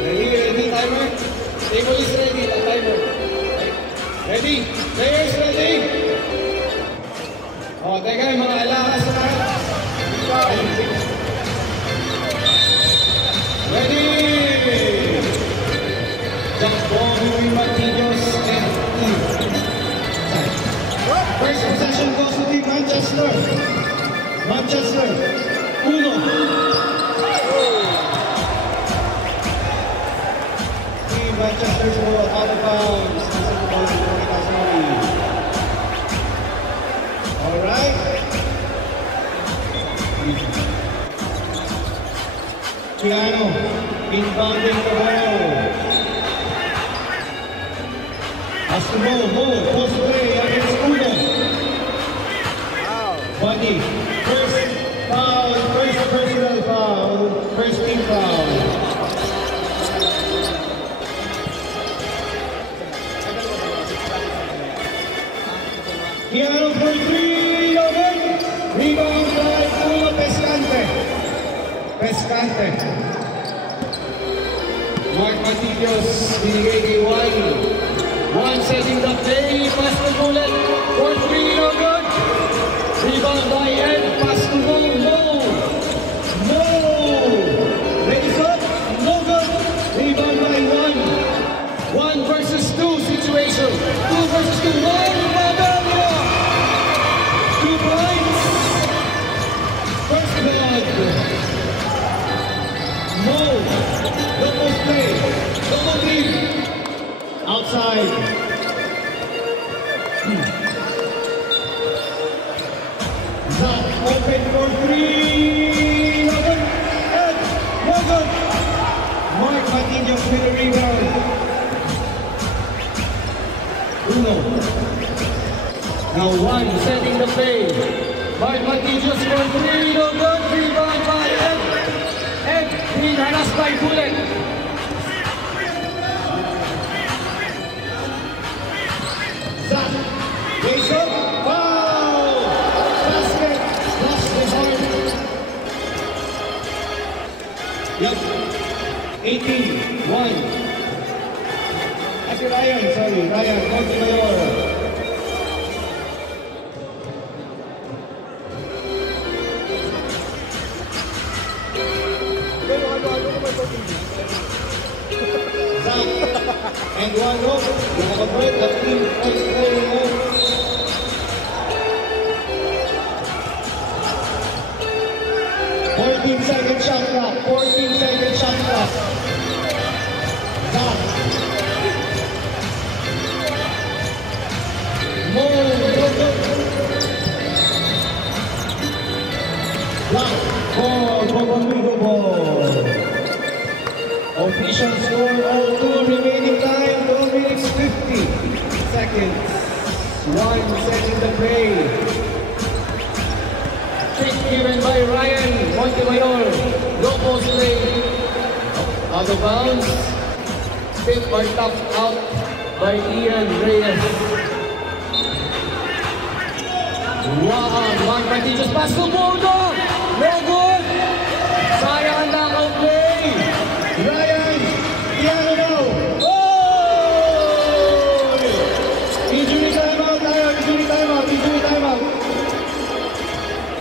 Ready, timer. Table is ready, the timer. Ready? Players ready? Oh, teka, mga alakas na tayo. Ready? Jacobo Martinez and first possession goes to Team Manchester. Manchester, 1. Team Manchester's ball out of bounds. Alright. Piano, inbounding the ball. Has the ball, post play against Uno. Bundy, first foul, first personal foul, first team foul. Piano for 3, Logan. Rebound by Uno Pescante. Mark Matillos, binigay kay Wine. One setting the play, pass the bullet for 3, no good. Rebound by Ed, pass the ball, no. Raise up, no good. Rebound by 1 versus 2 situation. 2 versus 2, 1, Babelio. 2 points. First blood. No. Double play. Double team. Outside. Zach open for 3. Logan. Ed. Logan. Mark Matillos with a rebound. Uno. Now 1 setting the play. Mark Matillos for 3. Logan. Rebound by Ed. Ed. Being harassed by Bullet. Zach, raise up, foul! Basket, flush the heart. Yep, 18-1. Asi Ryan, Montemayor. And 1 goal, nakapag-break the team first player goal. Second shot clock, 14-second shot clock. Zach. More, Black, Bobo ball. Official score, all 2 remaining time, 2 minutes 50 seconds. 1 setting the play. Trick given by Ryan Montemayor. Low post play. Out of bounds. Tip or tap out by Ian Reyes. Wow, Mark Matillos pass to Bodo. No good. Sayang ang naka-play. Ryan, piano daw. Oh! Injury timeout tayo, injury timeout.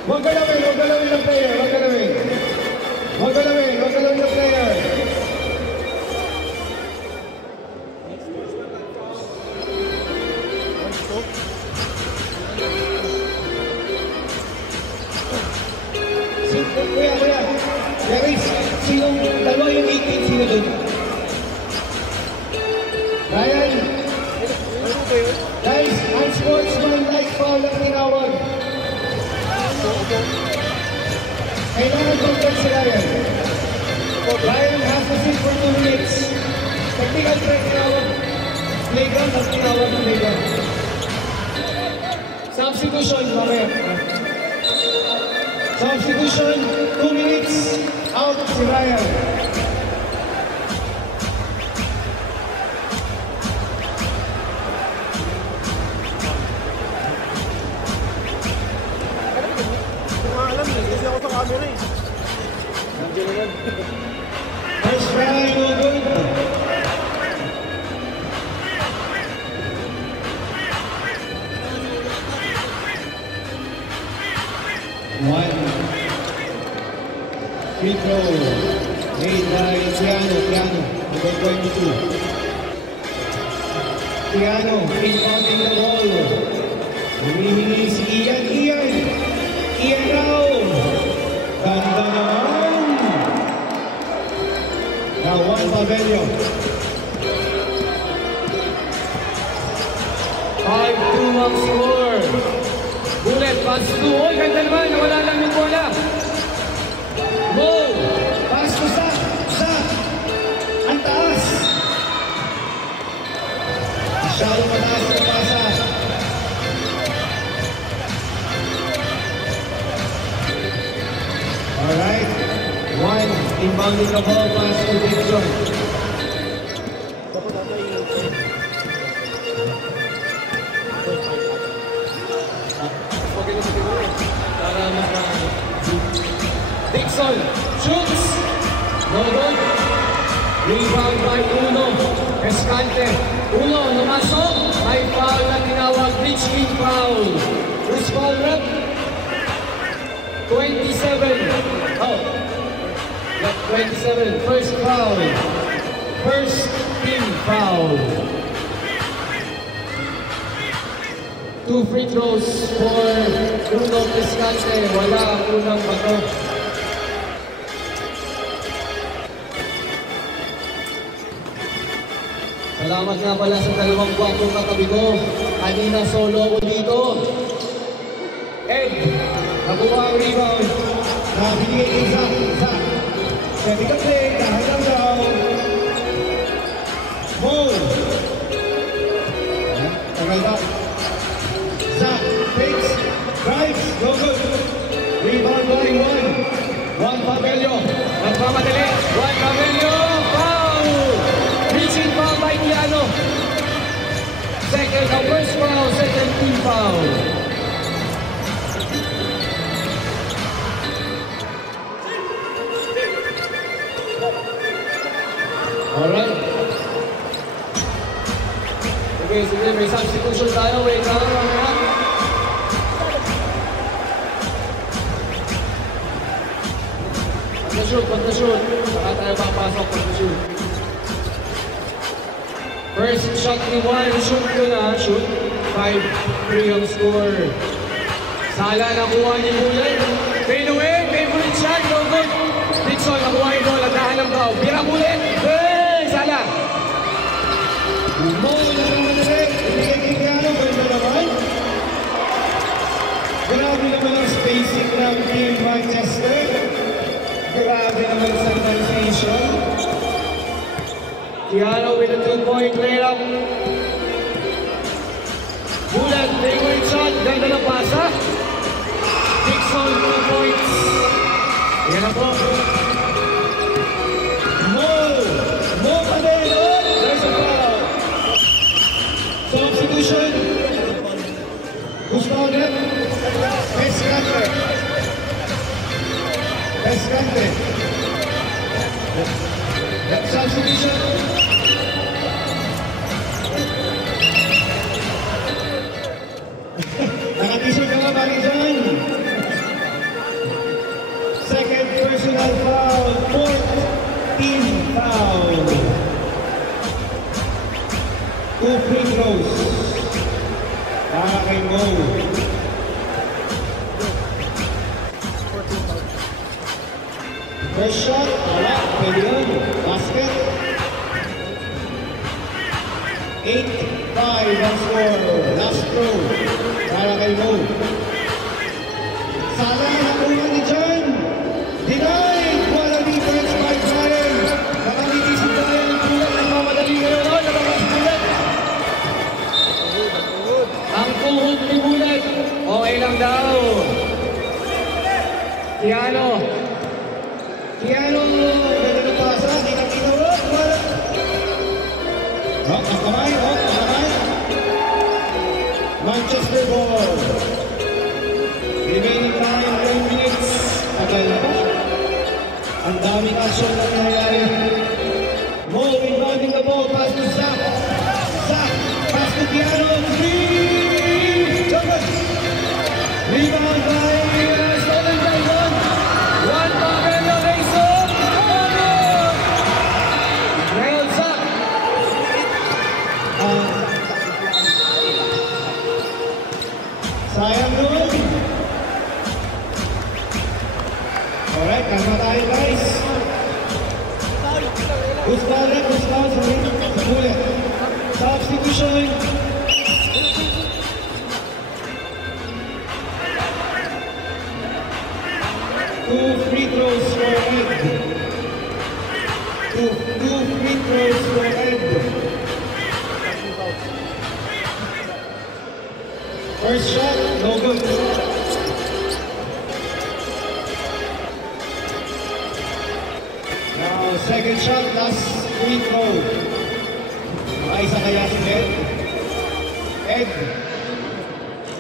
Huwag galawin ng player, huwag galawin ng player. Kuya. Yaris, sinong dalawa yung 18, sino doon? Ryan, guys, unsportsmanlike foul ang tinawag. Kailangan contact si Ryan. Ryan has to sit for 2 minutes. Technical break tinawag. Playground ang tinawag ng playground. Substitution, mamaya. Substitution, 2 minutes. Out si Ryan. kasi ako sa camera eh. First try, no good. One free throw made by Tiano, number 22. Tiano, inbounding the ball. Humihingi si Ian Rao. Ganda naman. Now Juan Pabello. 5-2 ang score. Bullet, pass to. Oy, ganda naman. Nawala lang yung bola. Mo. Pass to Zach. Ang taas. Masyado mataas yung pasa. Alright. One. Inbounding the ball. Pass to Dixon. Dixon shoots. No good. Rebound by Uno. Escante. Uno lumasok. May foul na tinawag. Reaching foul. First foul rep. 27. Oh. 27. First foul. First team foul. 2 free throws for Uno Escante. Wala ang unang bato. Salamat nga pala sa dalawang gwapong katabi ko. Kanina solo ako dito. Ed, nakuha ang rebound. Nabigay kay Zach. Sabi ka play, kahang daw. Mo. Tagal ba? Zach, fakes, drives, no good. Rebound by Juan Pabello. Nagmamadali. Juan Pabello, foul! Reaching foul by Tiano. Second, the first foul, second team foul. Alright. Sige, may substitution tayo. Wait lang. Pagka-shoot. Saka tayo papasok pagka-shoot. First shot ni Juan, shoot ko na, shoot. 5-3 ang score. Sala nakuha ni Bullet. Fade away, favorite shot, no good. Dixon nakuha yung bola, naghahanap daw. Bira Bullet, hey, Sala. Mo na naman ulit. Ibigay Tiano, ganda naman. Grabe naman ang spacing ng Team Manchester. Grabe naman sa transition. Tiano with a 2-point layup. Bullet, favorite shot, ganda na pasa. Dixon, 2 points. Yan na po. Mo pa din. There's a foul. Substitution. Gusto ulit. Escante. Substitution. Nakatisod ka nga bali dyan. Second personal foul. Fourth team foul. 2 free throws. Para kay Mo. First shot, wala, pwede yun. Basket. 8-5 ang score. Last throw. Para kay Mo. Sala, nakuha ni John. Denied. Walang defense by Brian. Nakamiti si Brian. Bullet, nagmamadali ngayon. Nababas Bullet. Ang tuhod ni Bullet. Okay lang daw. Tiano, ganda na pasa, kita-kita ulit, wala. Ang kamay. Manchester ball. Remaining time, 10 minutes. daming action na nangyayari. Mo inbounding the ball, pass to Zach. Zach, pass to Piano, three! Rebound by stolen by one. One Pavel Rayson. Well, Zach. Sayang nun. Alright, kalma tayo guys. Who's foul? Sorry. Sabule. Substitution. Two free throws for Ed. Two free throws for Ed. First shot, no good. Now, second shot, last free throw. Ay, isa kaya si Ed. Ed.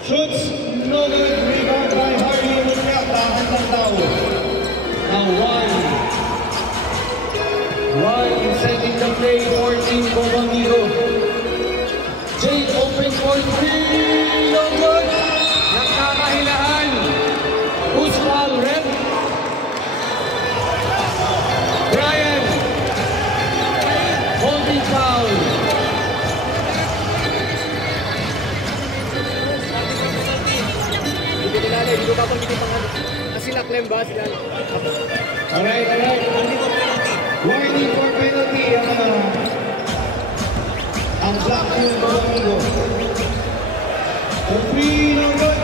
Shoots, no good. Rebound by Harry Munya. Tahan ng tao. Now, one setting the play for Team Bobamiro. Jake open for three. No good. Nakakahilahan. Who's foul, Red? Brian. Holding foul. Hindi ko papang kasi na-claim ba sila? Alright. Warning for penalty. Ang block yung Bobamiro. The free, no good.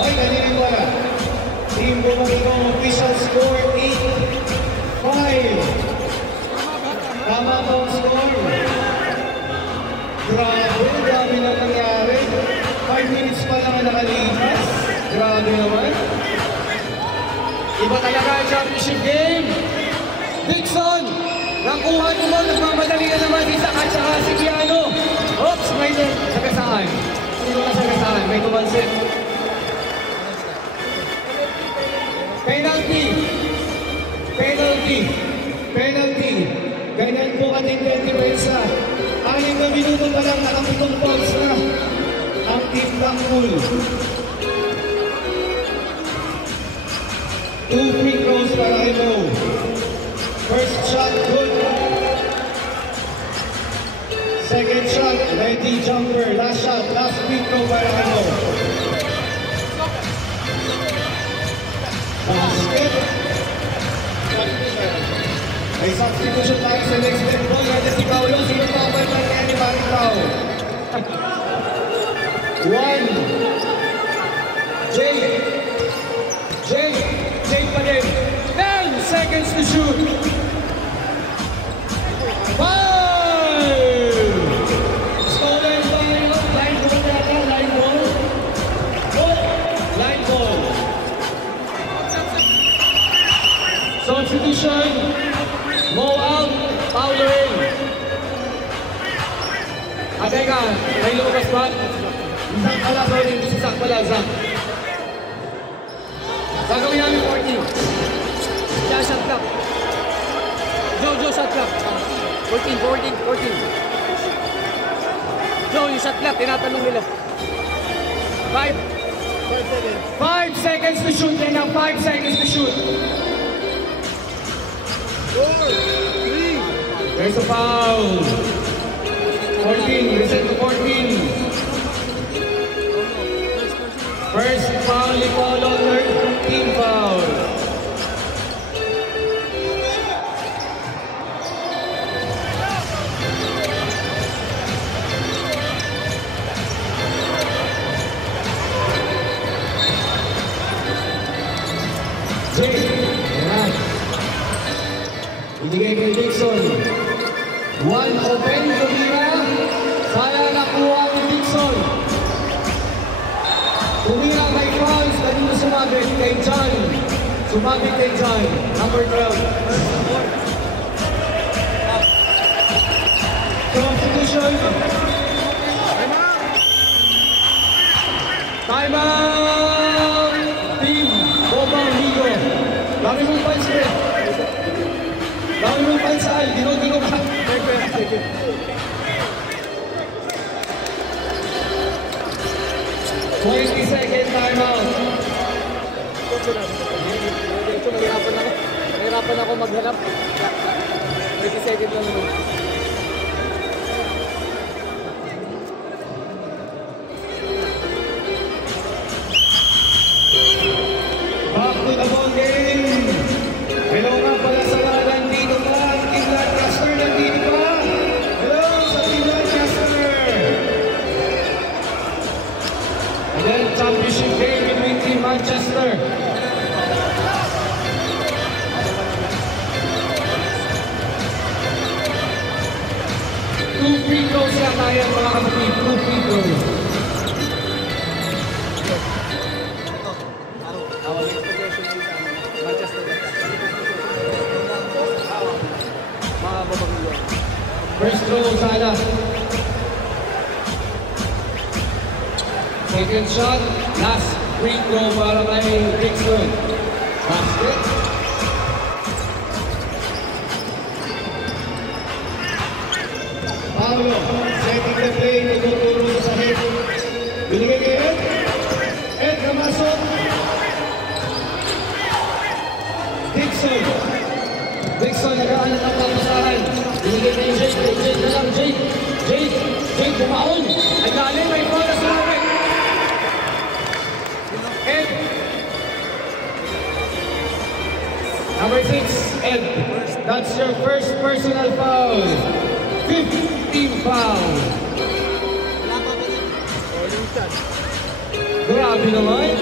Ay, kanina wala. Team Bobamiro official score 8-5. Tama ba ang score? Grabe na nangyari. 5 minutes pa lang ang nakalipas. Grabe naman. Iba talaga ang championship game. Dixon, nakuha mo mo. Nagmamadali na naman si Zach at saka si Piano. Oops, may sagasaan. Hindi ko na sagasaan. May tumansit. Penalty. Ganyan po ating 20 Mensa. 6 na minuto pa lang nakapitong points na ang Team Blackpool. 2 free throws para kay Mo. First shot, good. Second shot, ready jumper. Last shot, last free throw para kay Mo. Basket. May substitution tayo sa next step ball. Ready si Paolo. Sino pa ba yung kaya ni Manny Pao? 1. Jake pa din. 10 seconds to shoot. 5. Stolen by line ball. Line ball. Substitution. Mo out. Paolo in. Teka, may lumabas ba? Zach pala, sorry. Hindi si Zach pala, Zach. Gagawin namin 14. Diyan, shot clock. Joe, shot clock. 14. Joe, yung shot clock, tinatanong nila. 5 seconds to shoot. Then now 5 seconds to shoot. 4, 3. There's a foul. 14. Reset to 14. First foul ni Paulo, third team foul. Ibigay kay Dixon. 1 open, tumira. Sayang nakuha ni Dixon. Tumira kay Franz, kanino sumabit kay John. Sumabit kay John, number 12. Substitution. Time out! Team Bobamiro. Dami mong Rizal, dino-dino ka. 20-second timeout. Nahirapan ako maghanap. 30 seconds lang naman. Back to the ball game. Hello nga pala sa mga nandito pa. Team Lancaster nandito pa. Hello sa Team Lancaster. And then championship game between Team Manchester. Two free throws lang tayo mga kapatid. Two free throws. First throw sana. Second shot. Last free throw para kay Dixon. Basket. Paulo, setting the play. Nagtuturo sa head. Binigay kay Ed. Ed namasok. Dixon. Dixon nag-aanat ang papasahan. Binigay kay Jake. Jake na lang. Jake bumaon. Ang galing. May bola sa lumit. Ed. Number 6, Ed. That's your first personal foul. 15 foul. Grabe naman.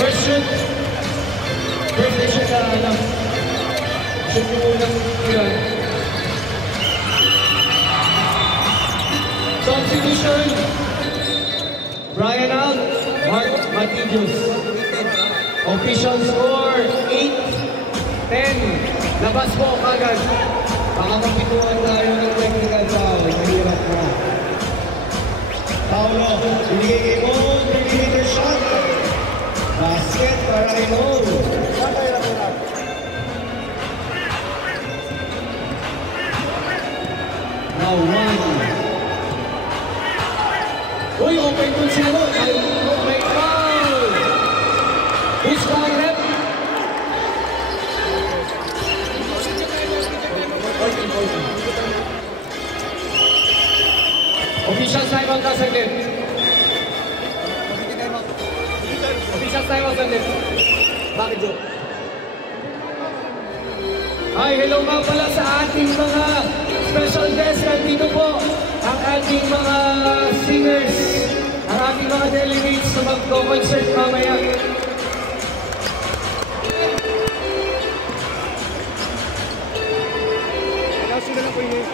First shoot. First shoot na alam. Shoot yung unang ilan. Substitution. Brian out. Mark Matidus. Official score 8-10. Labas po kagad. Baka mapituan tayo ng technical foul. Mahirap na. Paulo. Binigay kay Mo. 30-meter shot. Basket para kay Mo. Now one. Uy, open dun sila mo. May foul. Who's foul rep? Official time out ka saglit. Official time out saglit. Bakit, Joe? Hi, hello nga pala sa ating mga special guests. Nandito po ang ating mga singers, ang ating mga delegates na mag-concert mamaya. Sila na po yun.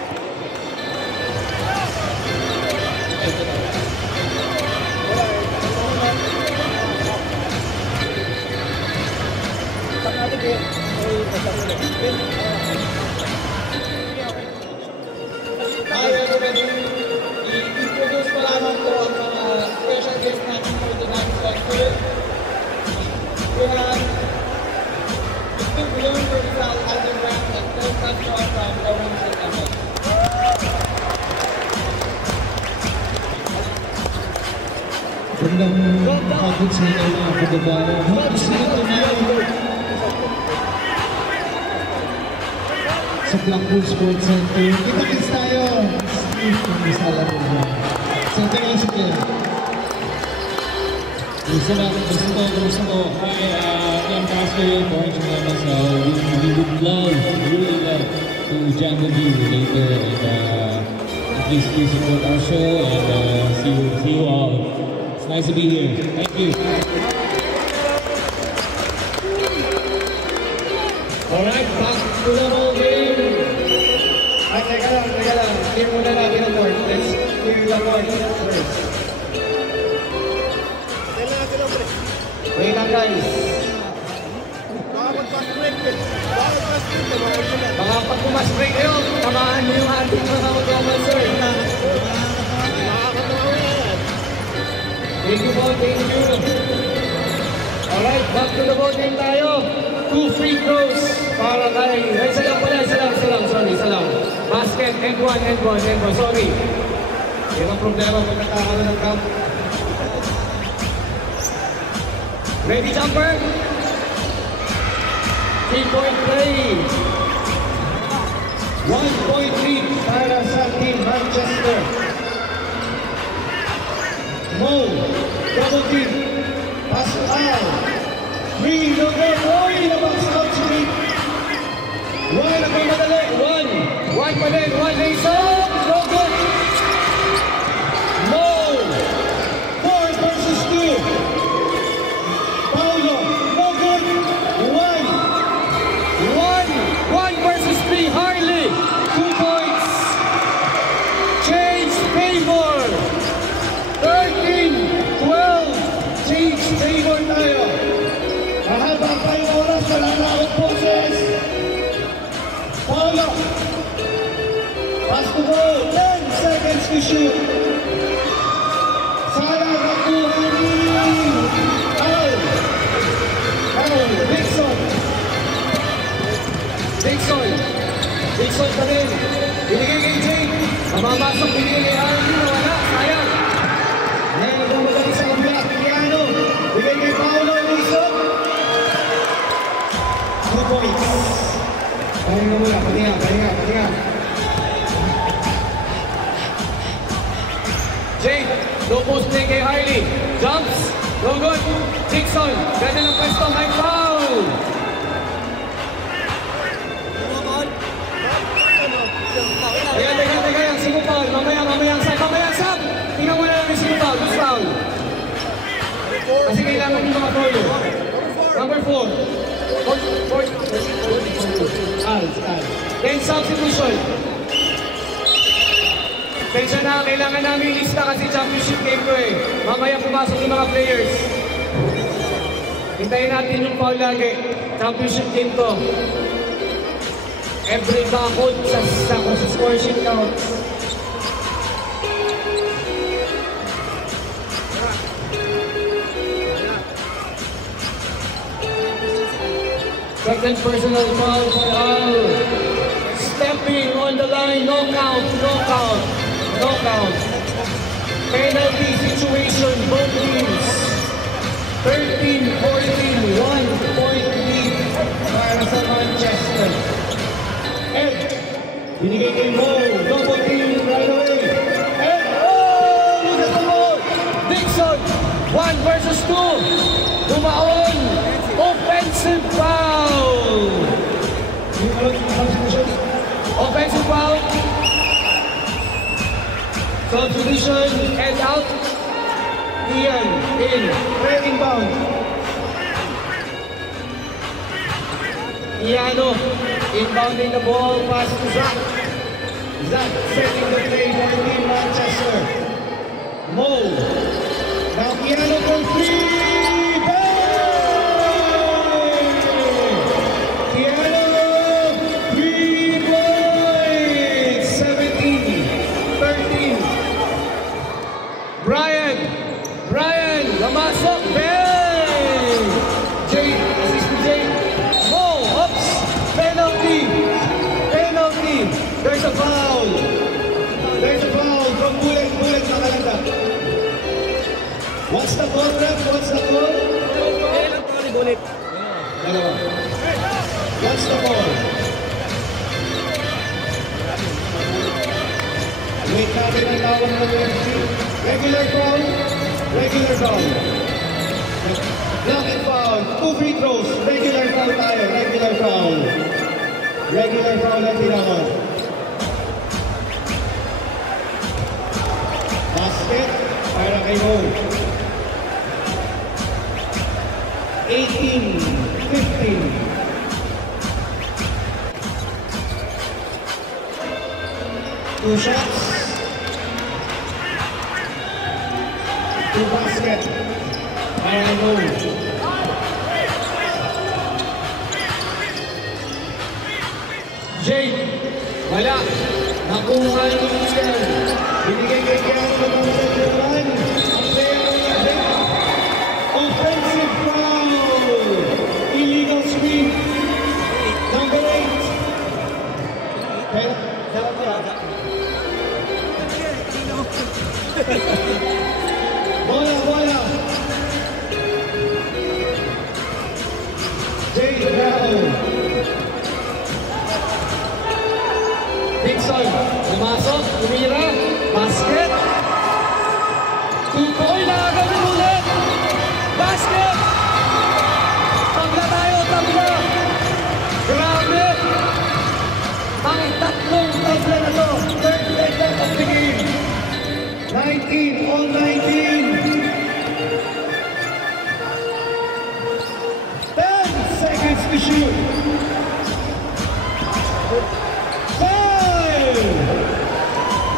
Hi everybody, i-introduce ko lamang po ang mga special guests natin for tonight's concert. We have Mr. Bloom from Rizal Underground and Phil Castro from Orange and Emerald. Magandang makagod sa inyo mga kababayan. Gusto nito tayo sa Blackpool Sports Center. Kita-kits tayo. Steve from Rizal Underground. So, tingnan si Ken. Gusto ko. Hi, I'm Pastor for Orange and Emerald. We would really love to jam with you later and please support our show and see you all. It's nice to be here. Thank you. Alright, back to the ball game. Ay, teka lang. Clear muna natin ang board. Let's clear the board first. Wait lang guys. Baka pag pumas-break kayo, tamaan niyo yung ating mga mag-comment, sir. Thank you po, thank you. Alright, back to the voting tayo. 2 free throws para kay... Isa lang pala, isa lang. Basket, end one, sorry. Yan ang problema pag nakakaroon ng camp. Ready, jumper? 3-point play. 1-point lead para sa Team Manchester. Mo, double team. Pass to Al. 3, no good. Oy, labas out si Rick. 1, nagmamadali. 1 pa din. 1 lays up. No good. Mo. 4 versus 2. Paulo. No good. 1 versus 3. Harley. 2 points. Change favor. 13, 12. Change favor tayo. Mahaba pa yung oras. Wala na akong poses. Paulo. Pass to goal. 10 seconds to shoot. Sana nakuha ni Al. Dixon pa rin. Binigay kay Jake. Mamamasok, binigay kay Harley. Wala. Sayang. Ngayon, nagmamadali sa kabila. Piano. Bigay kay Paulo. Dixon. 2 points. Pahinga muna. Pahinga. Jake. Low post play kay Harley. Jumps. No good. Dixon. Ganda ng pwesto. May foul. Teka. Sino foul? Mamaya sab. Tingnan mo na lang yung sino foul. Who's foul? Kasi kailangan yung mga foul. Number 4. Al. Then substitution. Tensya na, kailangan namin lista kasi championship game ko eh. Mamaya pumasok yung mga players. Hintayin natin yung foul lagi. Championship game to. Every bakod sa score sheet counts. Second personal foul for Al. Stepping on the line, no count. Penalty situation, both teams. 13-14, 1-point lead para sa Manchester. Ed, binigay kay Mo, double team right away. Ed, look at the ball. Dixon, 1 versus 2. Dumaon, offensive foul. Offensive foul. Substitution, Ed out. Ian, in, inbound. Iano, inbounding the ball, pass to Zach. Zach setting the play for Team Manchester. Mo. Now Iano for 3. Bang! Iano, 3 points. 17-13. Brian, namasok. Bang! Jake, assist to Jake. Penalty! There's a foul from Bullet nakalanda. What's the call, ref? What's the call? Bullet. Dalawa. What's the call? Wait natin ang tawag ng UFC. Regular foul. Block and foul. 2 free throws. Regular foul tayo. Regular foul ang tinawag. Basket para kay Mo. 18-15. Two shots. 2 basket para kay Mo. Jade, wala. Nakuha ni Ian. Binigay kay Kiano ng center line. Ang player niya, offensive foul. Illegal sweep. Number 8. Pero, bola. Jade Brown. Dixon, pumasok, tumira, basket. 2-point, nakagawin ulit. Basket! Tabla tayo, tabla. Grabe. Ang tatlong tabla na to. Third leg of the game. 19 on 19. 10 seconds to shoot. 5.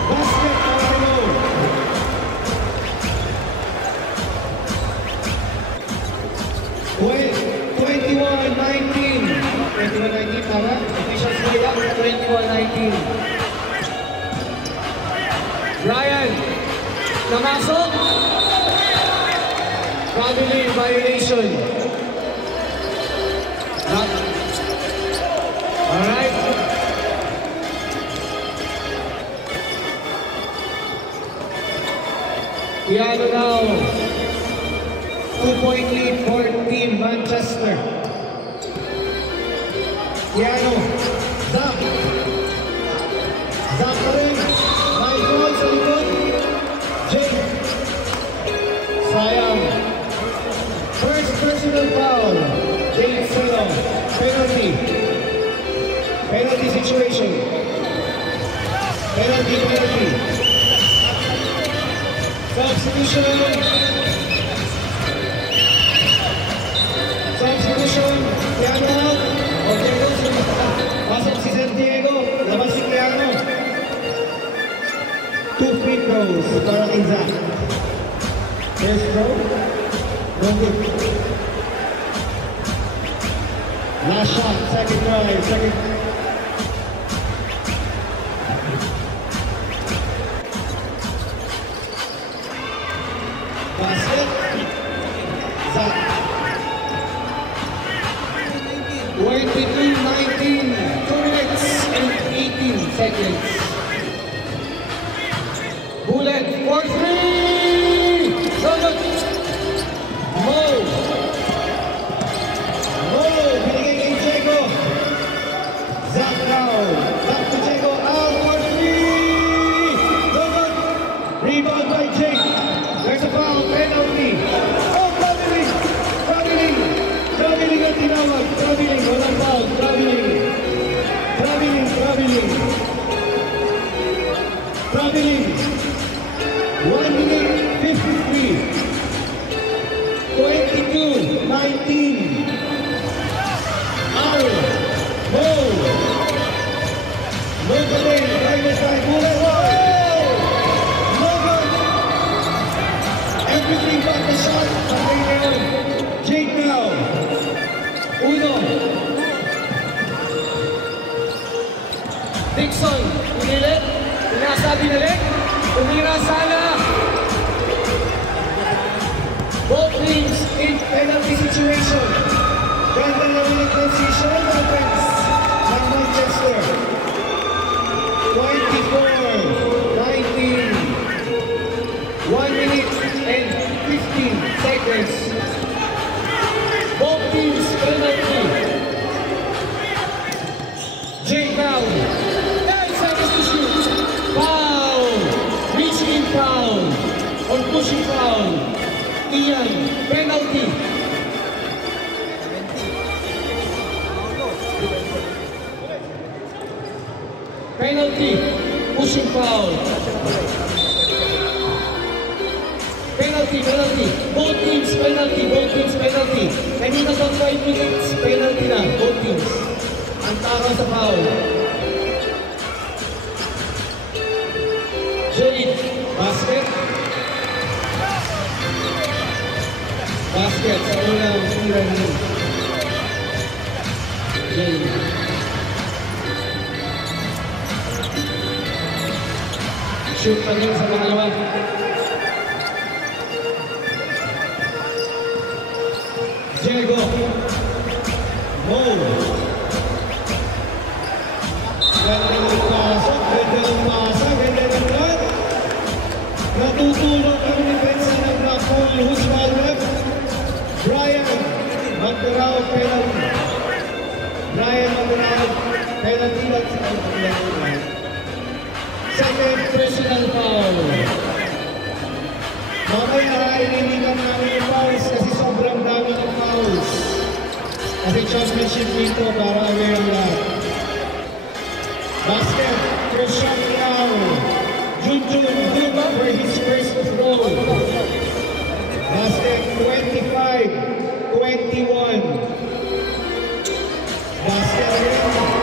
Basket Arlo. Wait, 21-19. 21-19 para. Officials way up, 21-19. Ryan, namasok. Family violation. Alright. Piano now. 2-point lead for Team Manchester. Piano. Zach pa rin. May goal sa likod. Jake. Sayang. First personal foul. Jake Solo. Penalty. Penalty situation. Penalty. Substitution. Piano out. Okay, pasok si Santiago. Labas si Piano. 2 free throws para kay Zach. First throw. No good. Last shot. Second drive. Basket. Zach. 22-19. 2 minutes and 18 seconds. Bullet for 3. Mo. Binigay kay Diego. Zach now. Back to Diego. Out for 3. No good. Rebound by Jake. There's a foul. Penalty. Oh, traveling ang tinawag. Walang foul. Traveling. 1 minute 53. 22-19. Move away. Right side. Bullet. No good. Everything but the shot. Jake now. Uno. Dixon, pinilit. Pinasa, binalik. Tumira sana. Both teams in Penalty situation. Ganda naman ang transition offense ng Manchester. 24-19. 1 minute and 15 seconds. both teams penalty. Jake Brown. 10 seconds to shoot. Foul. Reaching foul. Or pushing foul. Ian, penalty. Penalty. Pushing foul. Penalty. Both teams penalty. Kanina pang 5 minutes, penalty na. Both teams. Ang takaw sa foul. Jade, basket. Basket sa unang sira niyo. Jade. Shoot pa rin sa pangalawa. Diego. Mo. Ganda ng pasok, ganda ng masa, ganda ng lat. Natutulog ang depensa ng Napol Husmalweb. Brian Magdurao penalty. Brian Magdurao penalty at Second personal foul. mamaya ininikan namin yung fouls kasi sobrang dami ng fouls. Kasi championship dito para aware ang lahat. Basket, first shot now. Junjun good for his first goal. Basket 25-21. Basket again.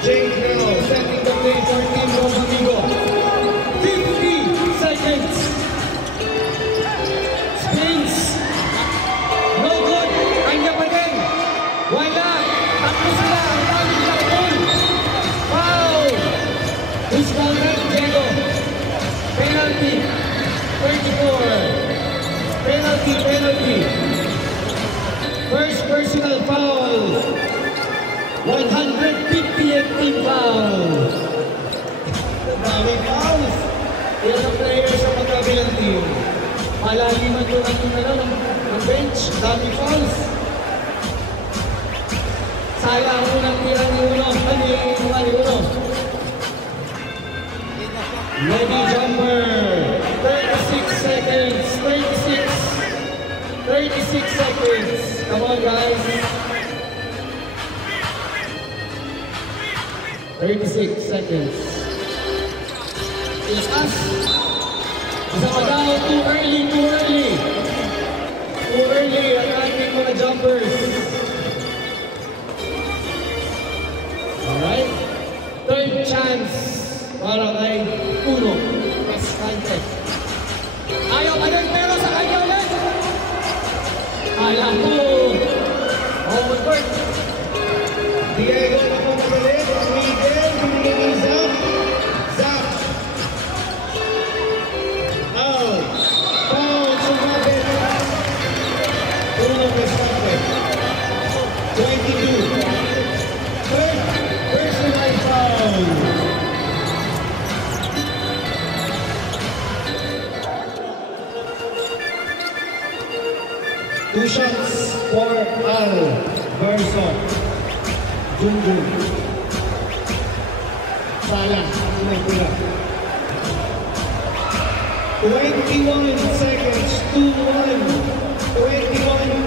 Jake now setting the play for Team Rosavigo. 50 seconds. Spins. No good. Kanya pa din. Wala. Takbo sila. Ang dami nilang goal. Foul. Who's foul red? Diego. Penalty. 34. Penalty. First personal foul. 158 team foul. Dami fouls. Ilan ang players sa magkabilang team? Malaliman doon ang bench. Dami fouls. Sayang unang tira ni Uno. Ni Uno. Ready jumper. 36 seconds. 36 seconds. Come on guys. 36 seconds. Lakas. Isa pa daw, too early. Too early ang ating mga jumpers. Alright. Third chance para kay Uno. Pascante. Ayaw pa rin pero sa kanya ulit. Alam ko. Home court. Diego na pumagalit. Miguel, pinigil Zach. Zach. Out. Foul, sumabit. Uno Pescante. 22. Third personal foul. Two shots for Al Verso. Junjun. Salah. Pula. 21 seconds. 2-1. 21.1.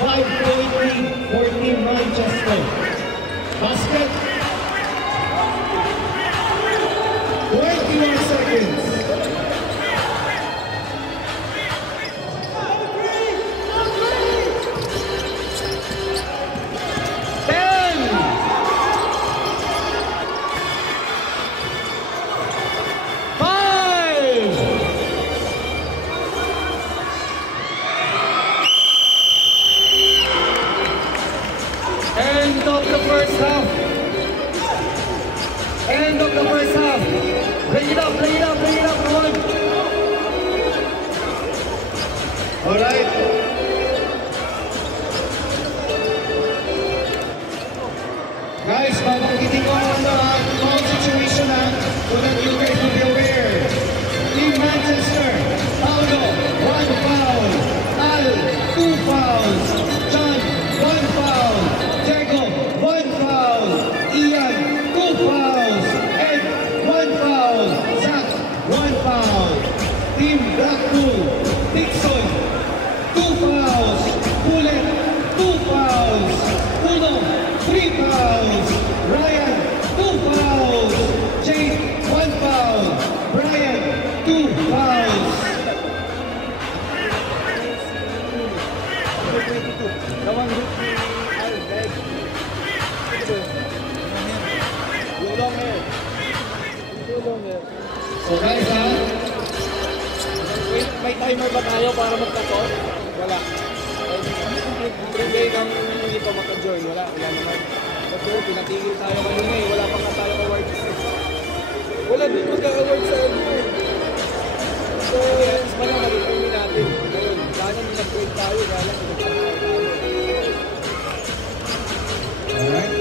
5.3 for Team Manchester. Basket. 21 seconds. End of the first half. Bring it up, come on. Alright. Guys, babanggitin ko ang foul situation so that you guys will be aware. Team Manchester, Paulo, 1 foul. Al, 2 fouls. John, 1 foul. Diego, 1 foul. Ian, 2 fouls. Ed, 1 foul. Zach, 1 foul. Team Blackpool, Dixon, 2 fouls. Bullet, 2 fouls. Uno, 3 fouls. Ryan, 2 fouls. Jake, 1 foul. Brian, 2 fouls. So guys May timer ba tayo para magtato? Wala. Hindi kang hindi pa maka-join. Wala naman. Ito, pinatigil tayo kanina eh. Wala pang nga tayo awards. Wala din magka-awards sa ano. So, yan. Mas nag-earn natin. Ngayon, sana nung nag-break tayo, kaya lang nag-break tayo. Alright.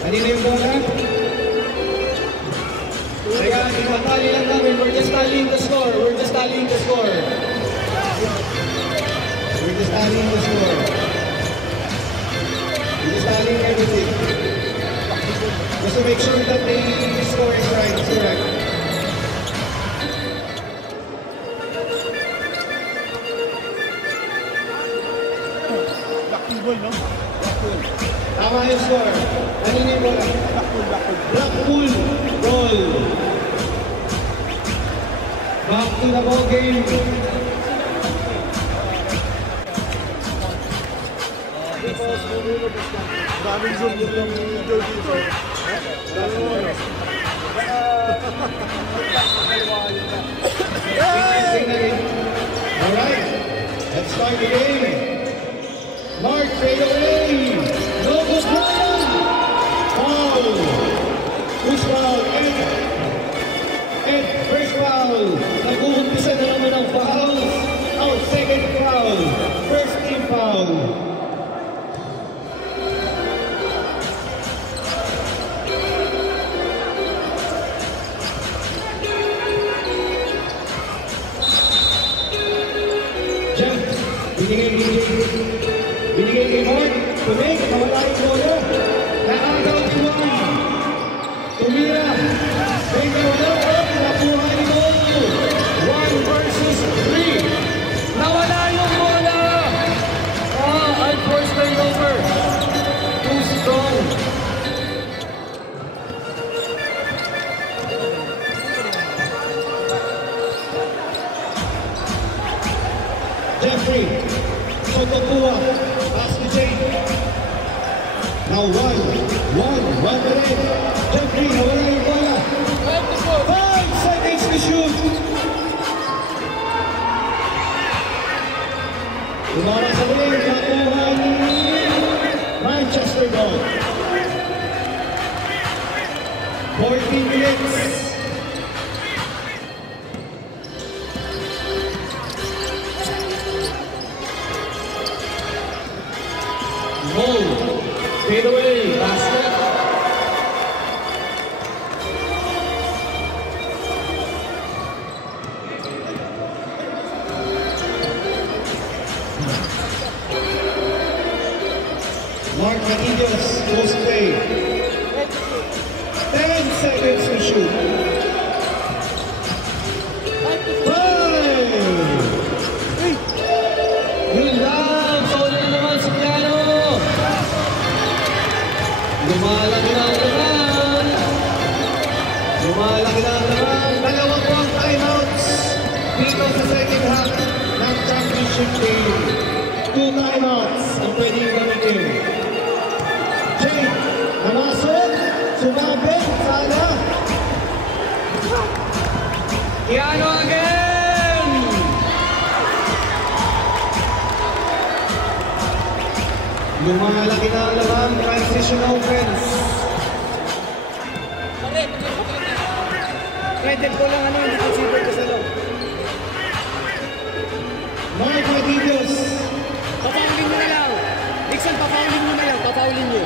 Kanina yung bola? Kaya, ipatali lang namin. We're just tallying the score. We're just tallying the score. We're just tallying the score. We're just tallying everything. Just to make sure that the score is right. It's correct. Blackpool, no? Tama yung score. Kanina yung bola? Blackpool goal. Back to the ball game. Daming zoom yung video dito. Alright, let's start the game. Mark, fade away. No good foul. Foul. Who's foul? Ed, first foul. Nag-uumpisa na naman ang foul. Oh, second foul. First team foul. Binigay kay Mark, tumig, nawala yung bola. Nakagaw si Juan. Tumira. May nawala at nakuha ni Goal. 1 versus 3. Nawala yung bola! Unforced turnover. Too strong. Jeffrey, Sotokuwa, pass to Jake. Now one the red. Jeffrey, nawala yung bola. 5 seconds to shoot. Tumara sa ring, nakuha ni Manchester ball. 14 minutes. Fade away, basket. Mark Matidios goes away. 10 seconds to shoot. 5. Yun lang! Solid naman si Piano! Lumalaki na ang laman! Lumalaki na ang laman. Dalawang pang timeouts dito sa second half ng championship game. 2 timeouts ang pwedeng gamitin. Jake, namasok, sumabit, sana. Piano again! Lumalaki na ang laman. Transition offense. Credit ko lang ano, hindi consider ko sa loob. Mark Matidios. Papaulin mo na lang. Dixon, papaulin mo na lang. Papaulin mo.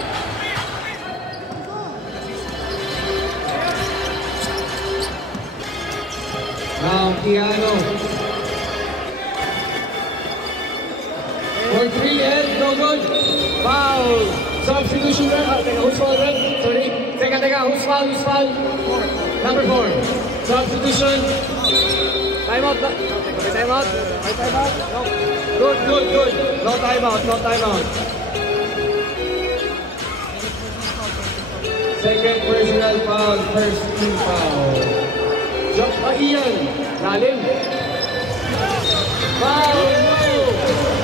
Now, Piano. For 3 and no good. Foul. Substitution run. Who's foul run? Sorry. Teka. Who's foul? Number 4. Substitution. Timeout ba? May timeout? May timeout? No. Good. No timeout. Second personal foul. First team foul. Jump pa Ian. Lalim. Foul. No.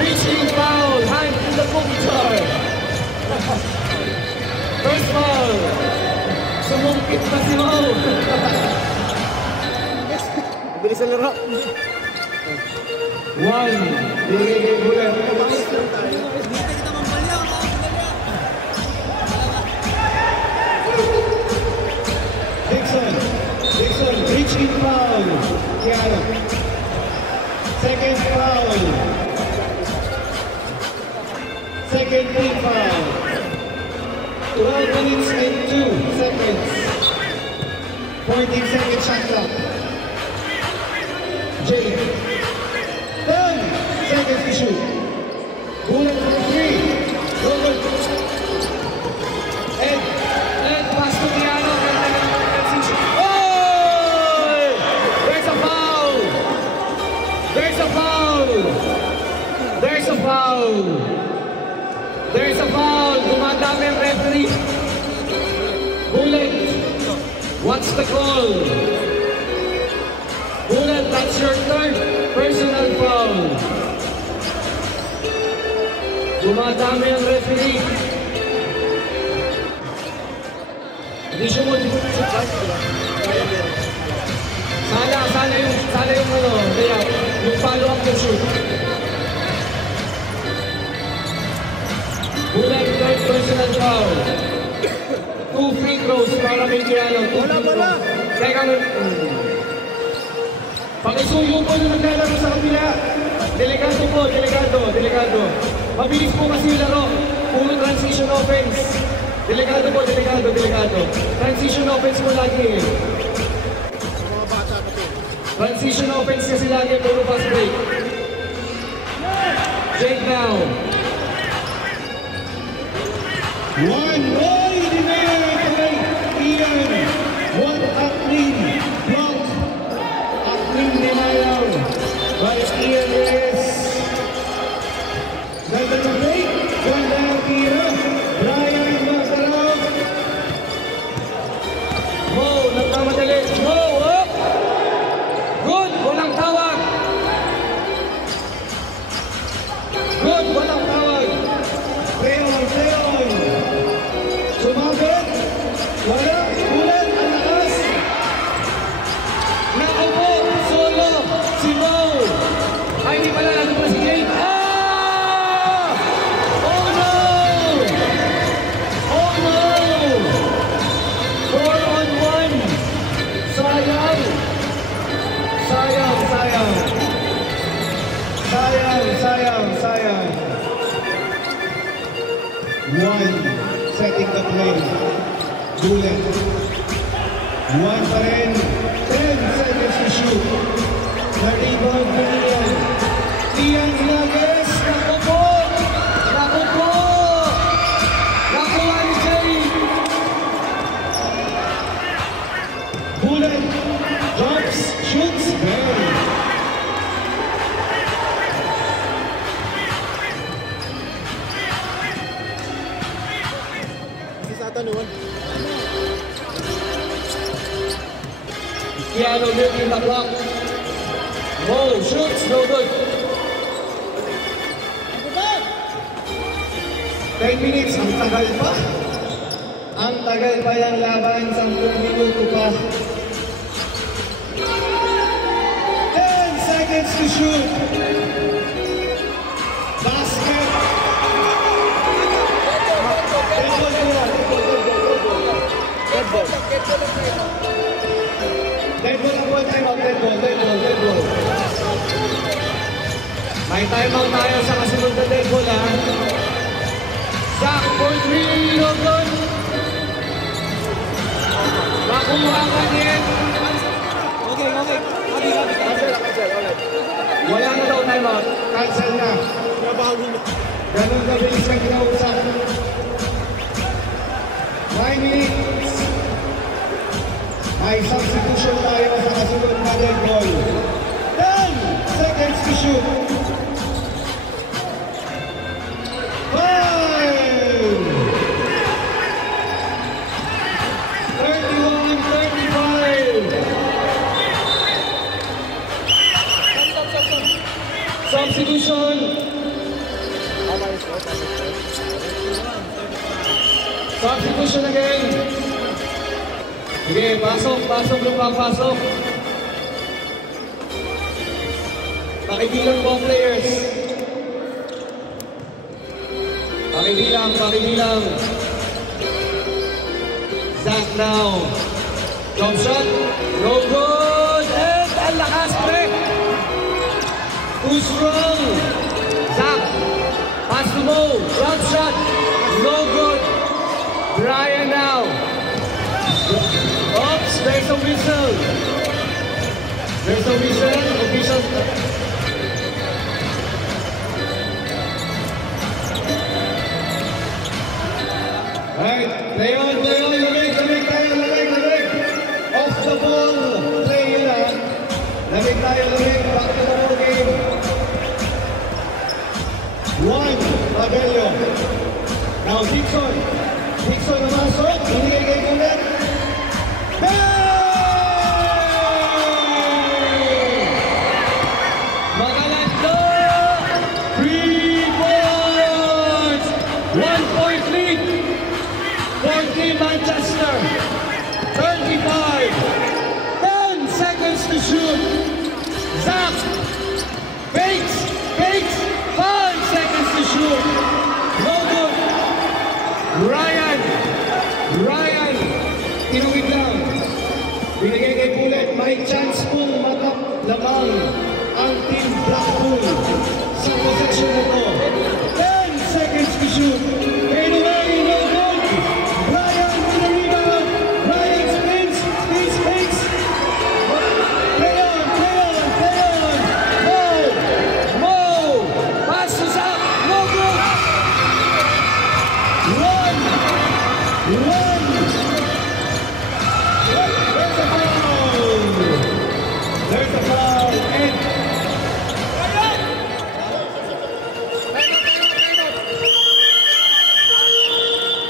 Reaching foul. Hand in the bookie jar. First foul. Sumungkit pa si Mau. Bilis ang laro. 1. Binigay kay Bulan. Kiano. Second foul. Second team foul. 12 minutes and 2 seconds. 14-second shot clock. Jay. 10 seconds to shoot. Bullet for 3. Go good. Ed pass to Kiano. Oh! There's a foul! There's a foul! There's a foul! There's a foul! Dumadami ang referee. Bullet, what's the call? Bullet, that's your third personal foul. Dumadami ang referee. Hindi siya mo sana yung ano, kaya yung follow up to shoot. Bullet, third personal foul. 2 free throws para kay Kiano. Wala. Teka mo. Pakisuyo po na naglalaro sa kabila. Delikado po, delikado. Mabilis po kasi yung laro. Puro transition offense. Delikado po, delikado. Transition offense po lagi eh. Mga bata kasi. Transition offense kasi lagi, puro fast break. Jake now. One boy denied by Ian. One Aklin block. Aklin denial by Ian Reyes. Ganda ng break. Ganda ng tira. Brian Macarao. Mo, nagmamadali. Mo, up! Good, walang tawag. Good, walang tawag. Leon. Sumabit. Wala. Ulit. Ang lakas. Nakaupo, solo, si Mo. Ay, hindi pala, ano pa si Jake? Ah! Oh no! Oh no! 4-on-1. Sayang. One setting the play. Bullet. One pa rin. 10 seconds to shoot. The rebound for Ian. Ian Ilagues. Naku po! Nakuha ni Jake. Bullet. Drops. Shoots. Very. Tanuan. Kiano milking the clock. Mo shoots, no good. 10 minutes, ang tagal pa. Ang tagal pa yung laban, 10 minuto pa. 10 seconds to shoot. Basket. Dead ball ang ball, time out, dead ball. May timeout tayo sa kasunod na dead ball, ha? Zach for 3, no good. Nakuha ka din. Okay. Wala na daw timeout. Cancel na. Nabawi na. Ganun kabilis ang kinausap. 9 minutes. May substitution tayo sa kasunod na dead ball. 10 seconds to shoot. 5. 31-35. Substitution. Substitution again. Sige, pasok yung papasok. Pakibilang ball players. Pakibilang. Zach now. Jump shot. No good. And ang lakas Too strong. Zach. Pass to Mo. Drop shot. No good. Brian now. Oops, there's a whistle. There's a whistle. Official. Alright, play on, lamig tayo, lamig. Off the ball, play yun ah. Lamig tayo, back to the ball game. 1, Abelio. Now, Dixon namasok, binigay kay Kulit. Magalanda! 3 points! 1 point lead! 40 Manchester! 35! 10 seconds to shoot! Zach! Fakes! 5 seconds to shoot! No good! Ryan! Tinuwid lang! Binigay kay Kulit, may chance pong matap lamang ang Team Blackpool sa possession na to. 10 seconds to shoot. Fade away, no good. Ryan with the rebound. Ryan spins, fakes. Play on. Mo! Pass to Zach! No good! Run! There's a foul. And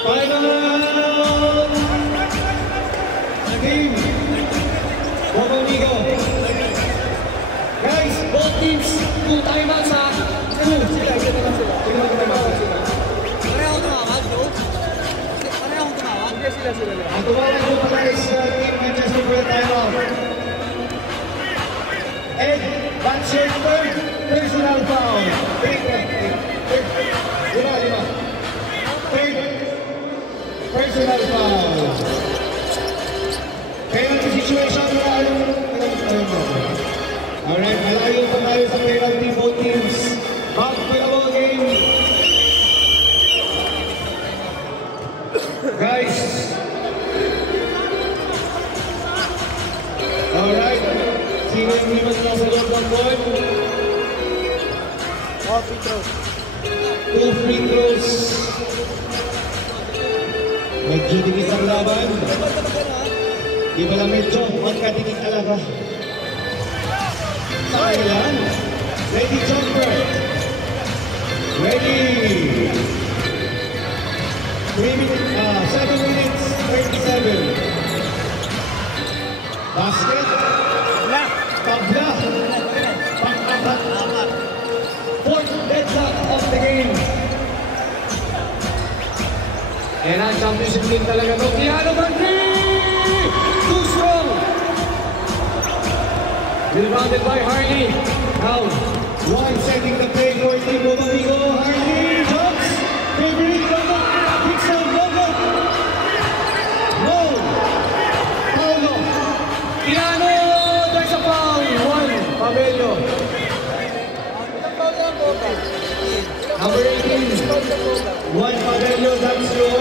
final team. Bobonigo. Guys, both teams, 2 timeouts ha! Ang tumawag po pala is Team Manchester for the timeout. Ed, that's your third personal foul. Lima. Third personal foul. Penalty situation, alright, malayo pa tayo sa penalty, both teams. Back to the ball game. Guys. Alright. Sino yung limas na sa loob ng ball? 2 free throws. Medyo dikit ang laban. Di ba lang medyo magkadikit talaga. Thailand. Ready jumper. Ready. 7 minutes, 37. Basket. Tabla. Fourth deadlock of the game. Yan ang championship team talaga to. Keanu Bandri! Too strong! Rebounded by Harley. Now, one setting the play for Team Bobonigo. Harley jumps. Favorite logo. Dixon logo. No. Paulo. Keanu! There's a foul! 1, Pabello. Number 18. One Pabello, that's your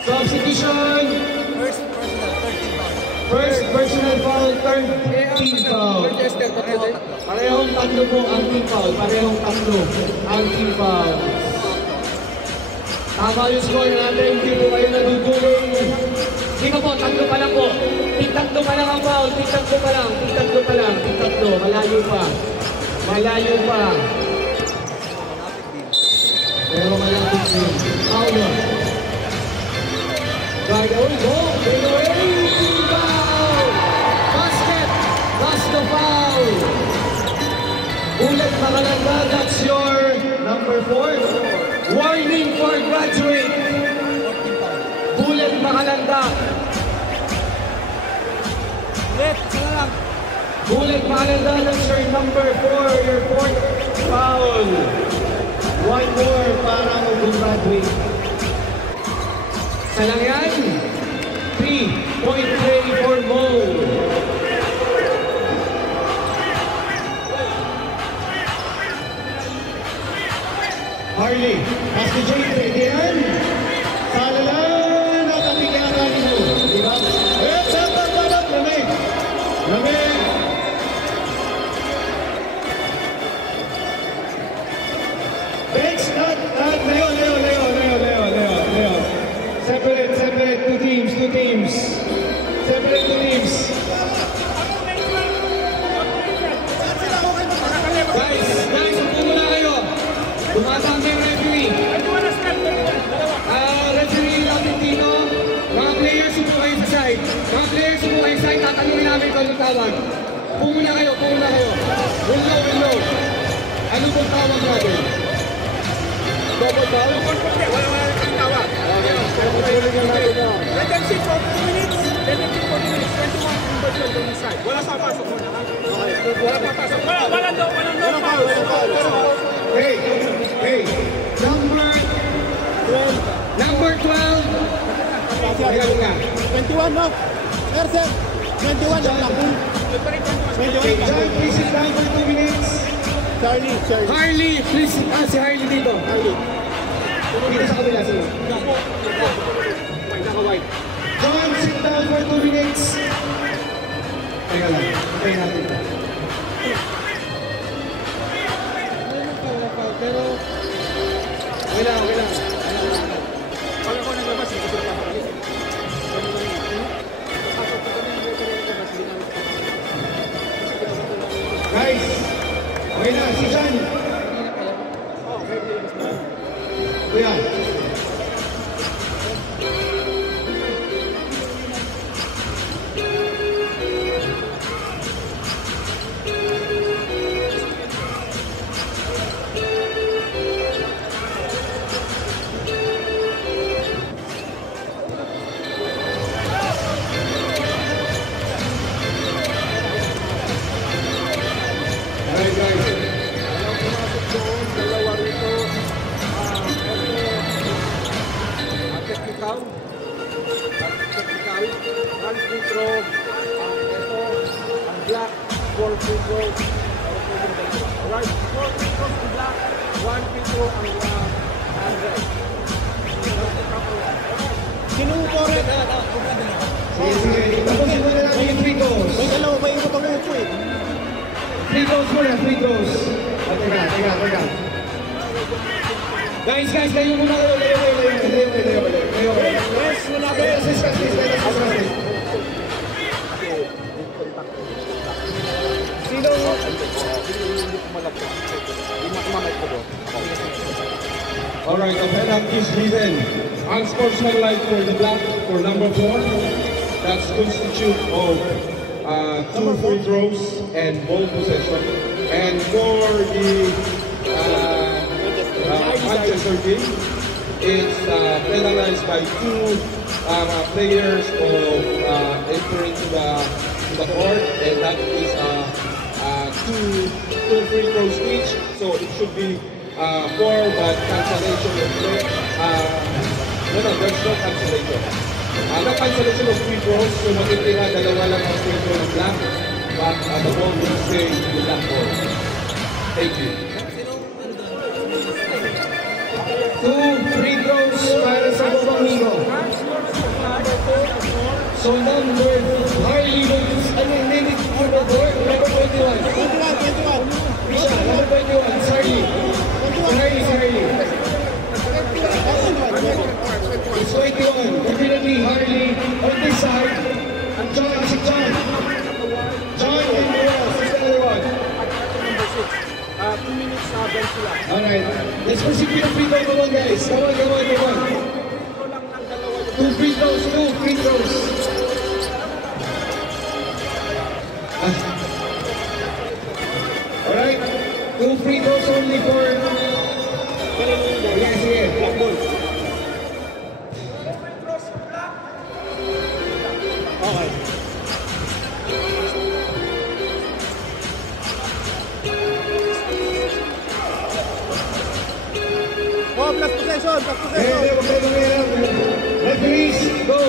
Substitution! first personal foul, third team foul. Parehong tatlo po ang team foul. Parehong tatlo ang team foul. Tama yung score natin. Hindi po kayo naduguling. Hindi pa po, tatlo pa lang po. Tig-tatlo pa lang ang foul. Tig-tatlo pa lang. Tig-tatlo. Malayo pa. Pero malapit din. Paulo. Guard away. Go. Bring away. Foul. Basket. That's the foul. Ulit Magalanda. That's your number 4. Warning for graduate. Bullet Magalanda. Bullet Magalanda, that's your number 4, your 4th foul. One more para mag-graduate. Sa lang yan, 3-point play for Mo. Harley. Pass to Jake. Pwede yan. Salalan. At ang pinakakali mo. Diba? Eh, dapat. Lamig. Lamig. Next, Leo. Separate, two teams. Separate two teams. Guys, upo muna kayo. Tumatang yung referee. Referee natin dito. Mga players, upo kayo sa side. Tatanungin namin kung anong tawag. Upo muna kayo. We'll know. Ano bang tawag natin? Double foul? Wala nang tawag. Let them sit for 2 minutes. 21 conversion from the side. Wala pa pasok mo na. Wala pa pasok. Wala foul. Hey. Number 12. Ayan nga. 21 no? Sir. 21 ang lakul. 21 John, please sit down for 2 minutes. Charlie. Harley, please. Si Harley dito. Dito sa kabila, sino? Naka-white. John, sit down for 2 minutes. Teka lang, hintayin natin. Pero okay lang. Pag ako naglabas, hindi ko sila papakalit. Guys, okay na, si John. Kuya. Alright, guys. Dalawa rito. Technical. One free throw. Ito. Ang black. 4 free throw. Alright. 4 free throws ang black. 1 free throw ang red. Sinuupo rin. Sige. Tapusin muna natin yung free throws. May dalawa ba yung kapag upo eh? Free throws. Teka. Guys, kayo muna kayo. Layo. Yes, wala ba? Assist natin. Sino? Alright, the penalty is given. Unsportsmanlike for the black for number 4. That's constitute of 2 free throws and ball possession. And for the Manchester team, it's penalized by 2 players of entering to the court, and that is two free throws each. So it should be 4, but cancellation of play. There's no cancellation. No cancellation of free throws, so matitira dalawa lang ang free throw ng black, but the ball will stay in the black ball. Thank you. 2 free throws para sa Bobangino. So number Harley Lopez, name it number 4, number 21. 21. Risha, number 21, Harley. Harley. It's 21. Definitely Harley on this side. And John. John and Noel, is the other one. Number 6. 2 minutes bench sila. Alright, let's proceed with the free throw. Come on, guys. Come on. Ito lang ng dalawa yung 2 free throws. Alright, 2 free throws only for... Sige. Black ball. Okay. Oh, plus possession. Referees, go!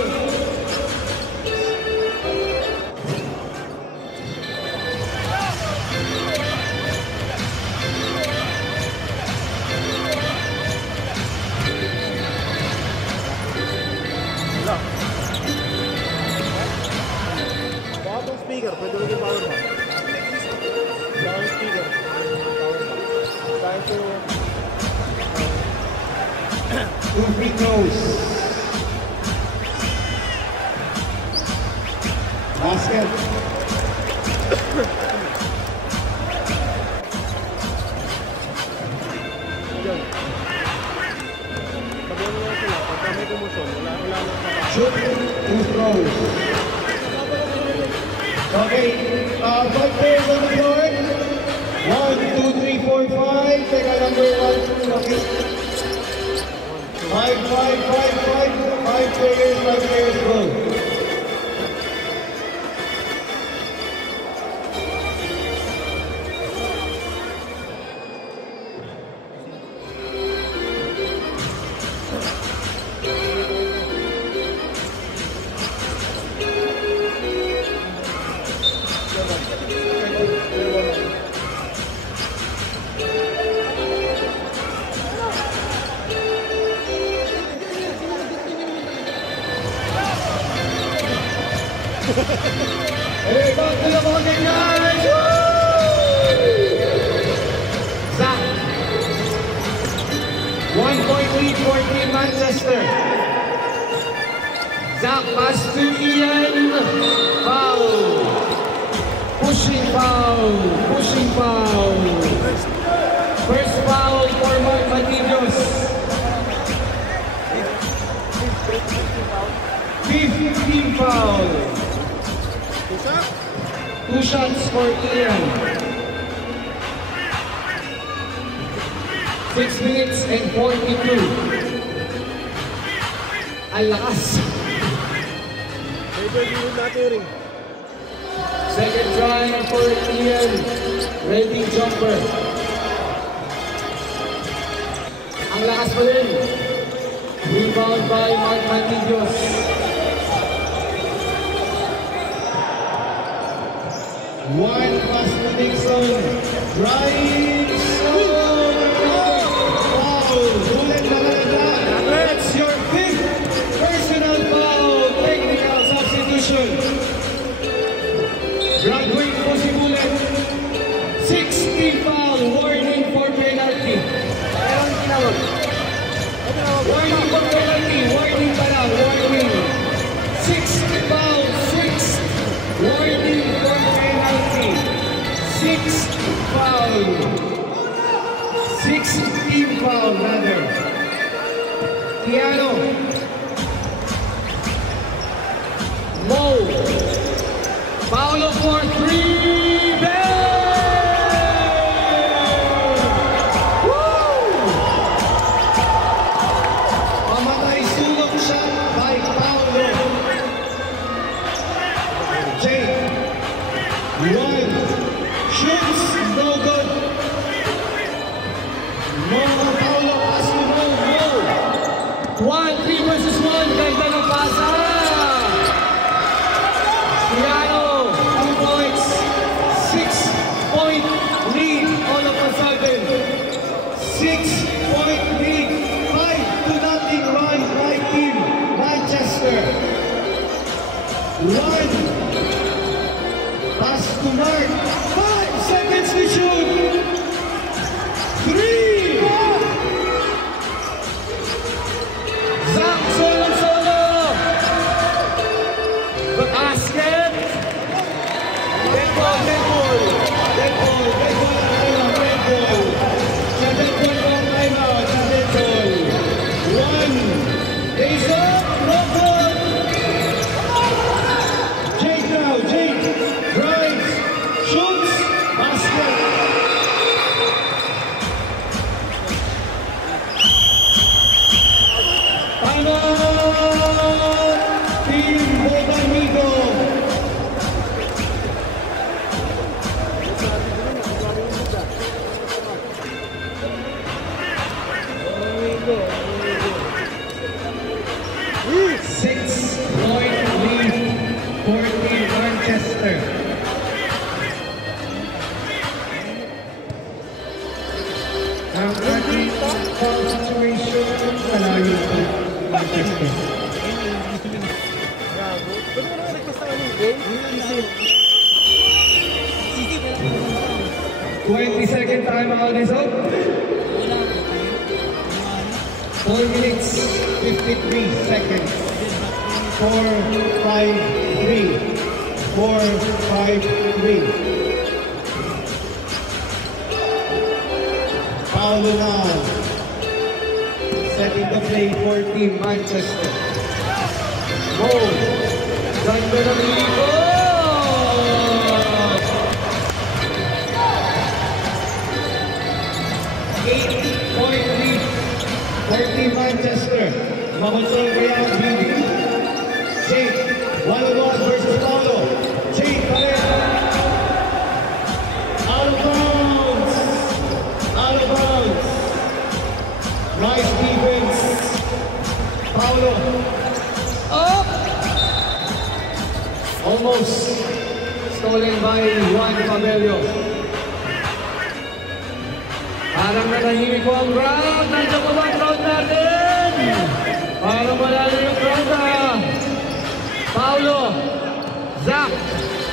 tayo. So, Two free throws. Basket. yun. Sabihan mo lang sila, pagka may kumusyon, wala nang kapag. Shoot. Two throws. Okay. 5 players on the floor. 1, 2, 3, 4, 5. Take a number 1, 2. Okay. 5 players go. Hey, back to the ball game, guys! Zach. 1-point lead for Team Manchester. Zach pass to Ian. Foul. Pushing foul. First foul for Mark Matidros. 15 foul. Two shots for Ian. 6 minutes and 42. Ang lakas. Second try for Ian. Ready jumper. Ang lakas pa rin. Rebound by Mark Matidros. One pass to Dixon. Drives. Foul. Bullet Malalaga. That's your 5th personal foul. Technical substitution. Graduate po si Bullet. 60 foul. Warning for penalty. Warning for penalty. Warning pa lang. Warning. 60 foul. 6. Warning for penalty. 6 foul. 16 foul rather. Piano. Mo. Paulo for 3. Pamatay sulok siya by Paulo. Jake. 1. Shoots. No good. Mo. Paulo pass to Mo. 1, 3 versus 1. Ganda ng pasa. Piano. 2 points. 6-point lead all of a sudden. 6-point lead. 5-0 run by Team Manchester. 1. Pass to Mark. 5 seconds to shoot. 3. Zach solo. The basket. Dead ball. Timeout. 1. Days up. No good. Jake now. Drives. Shoots. Basket. Team Botanico. Six-point lead for Team Manchester. Ang ating foul situation malayo po Manchester. Pwede mo naman request ang game? 20-second timeout is up. 4 minutes, 53 seconds. 4-5-3. 4-5-3. Paulo now. Setting the play for Team Manchester. Oh, ganda ng ikot! 8.3 for Team Manchester. Makontrol kaya ang BD. Jake, 1-on-1 versus Paulo. Jake pa rin. Out of bounds. Out of bounds. Nice defense. Paulo. Up! Almost. Stolen by Juan Fabelio. Parang nanahimik po ang crowd. Nandiyan po ba ang crowd natin? Parang malalo yung crowd ha. Paulo. Zach.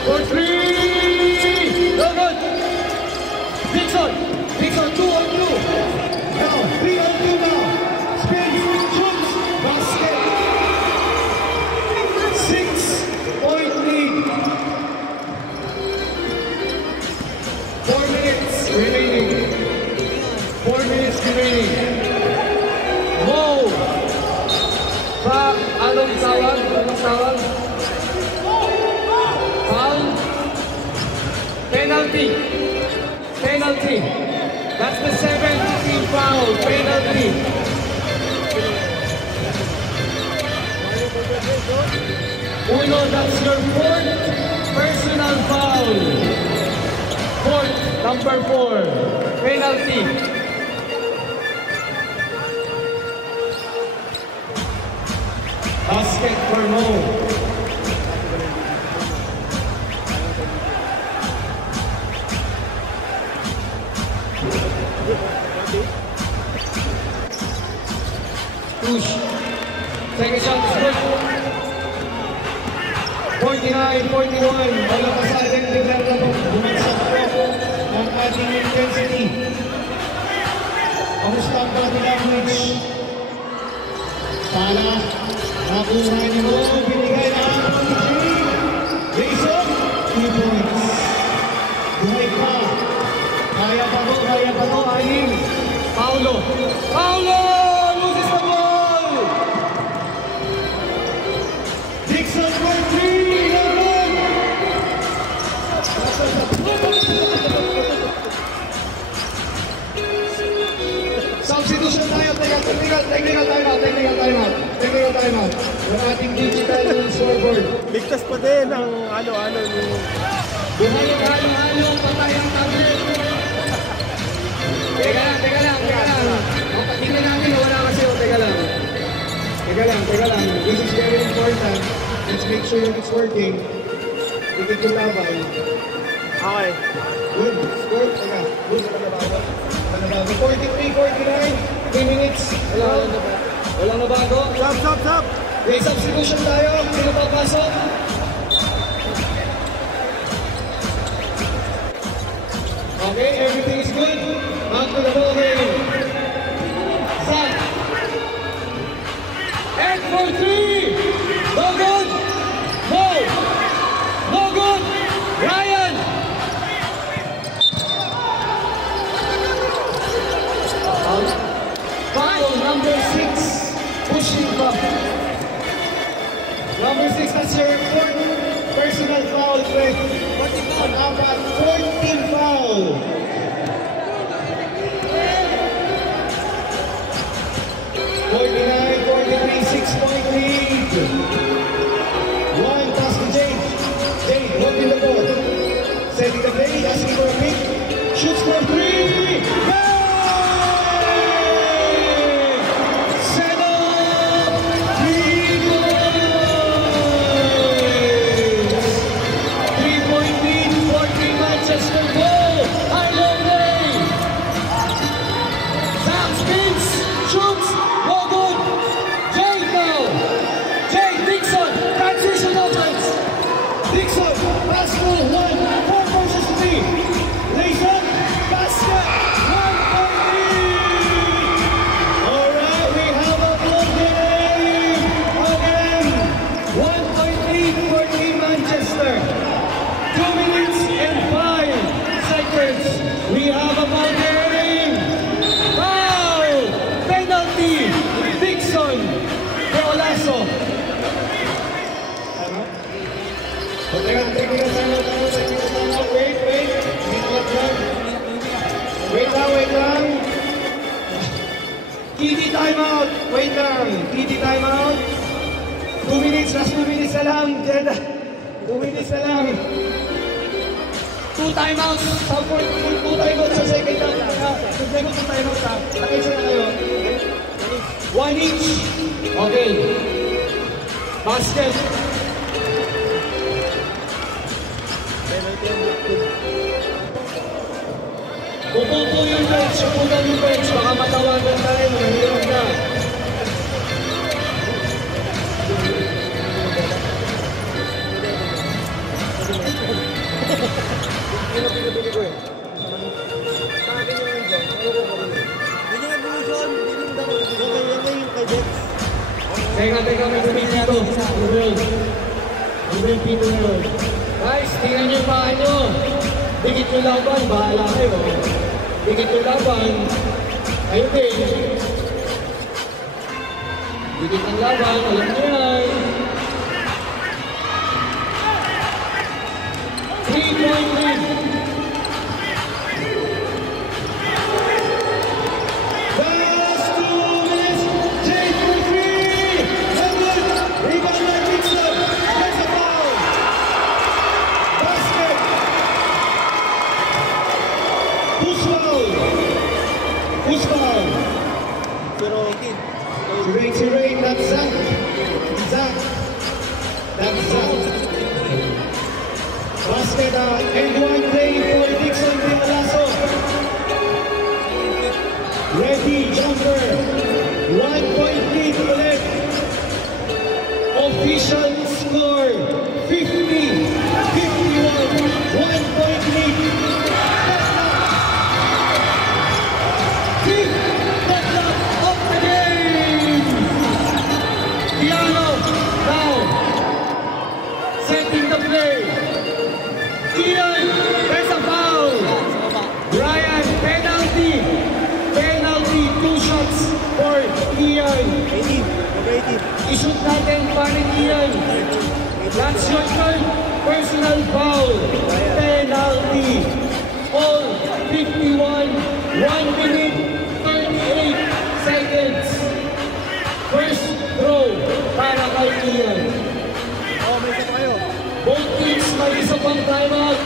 For 3! No good! Dixon. Dixon, 2-on-2. Now, 3-on-2 now. Spin, shoots, basket. 6-point lead. 4 minutes remaining. 4 minutes remaining. Mo! Anong tawag? Anong tawag? Foul? Penalty. Penalty. That's the 7th team foul. Penalty. Uno, that's your 4th personal foul. 4th, number 4. Penalty. Basket for Mo. Push. Second shot is good. 49-41. Wala pa sa ating biglang na bumagsak po ang ating intensity. Kamusta ang body language? Para nakuha ni Mo, binigay na ang pag-ibig. Jason, 2 points. Buhay pa. Kaya pa to, Ayin. Paulo. Paulo! Loses the ball! Dixon for 3, Lebron! Substitution tayo, technical timeout. Yung ating digital scoreboard. Ligtas pa din ang ano-ano yung... Buhay yung halo-halo, patay ang tablet. Teka lang. Tingnan natin, wala kasi. Teka lang. This is very important. Let's make sure that it's working. Ikit yung tabay. Okay. Good. Score. Teka. Good. Panabago. 43-49. 3 minutes. Wala na bago. Stop! May substitution tayo. Sino papasok? Okay, everything is good. Back to the ball game. Zach. And for 3. No good. No good. Ryan. Foul number 6. Pushing back. Number 6, that's your 4th personal foul, Greg. On apat, 14 foul. (49, 43, 6-point lead. 1 pass to Jake. Jake, holding the ball. Setting the play, asking for a pick. Shoots for 3. Bang! Set up 3 points. 3-point lead for Team Manchester. Goal. High low play. Zach spins. Shoots. No good. Jay now. Jay Dixon. Transition offense. Dixon, pass ball 1, 4 versus 3. Lays up, Teka, technical timeout. Wait. Wait lang. TD timeout. Wait lang. TD timeout. 2 minutes, last 2 minutes na lang. 2 minutes na lang. 2 timeouts. Two timeouts sa second half. Two timeouts ha. Nakisa na kayo. 1 each. Okay. Basket. Pupupo yung bench. Pupupo yung bench. Baka matawagan tayo. Mahirap na. Yun ang pinabili ko eh. Sa akin yung nandiyan, ayoko ko rin. Yun yung evolution, yun yung daro. Yan yung kay Dex. Teka, may dumipito. Rubel Pito na yun. Guys, tingnan nyo yung paa nyo. Dikit yung laban, bahala kayo. Dikit yung laban. Ayun din. Dikit ang laban, alam nyo yan. 3-point lead. Last 2 minutes. Jake for three. And good. Rebound by Dixon. Gets a foul. Basket. Who's foul? Pero, Si Ray, that's Zach. That's Zach. Basket and one play for Dixon Pialaso. Ready, jumper. 1-point lead ulit. Official score 50-51. 1-point lead. Fifth deadlock of the game. Piano now setting the play. Ian, there's a foul. Brian, penalty. 2 shots for Ian. 80. I-shoot natin pa rin Ian. That's your turn. Personal foul. Penalty. All 51. 1 minute, 38 seconds. First throw para kay Ian. Oh, may isa pa kayo. Both teams may isa pang timeout.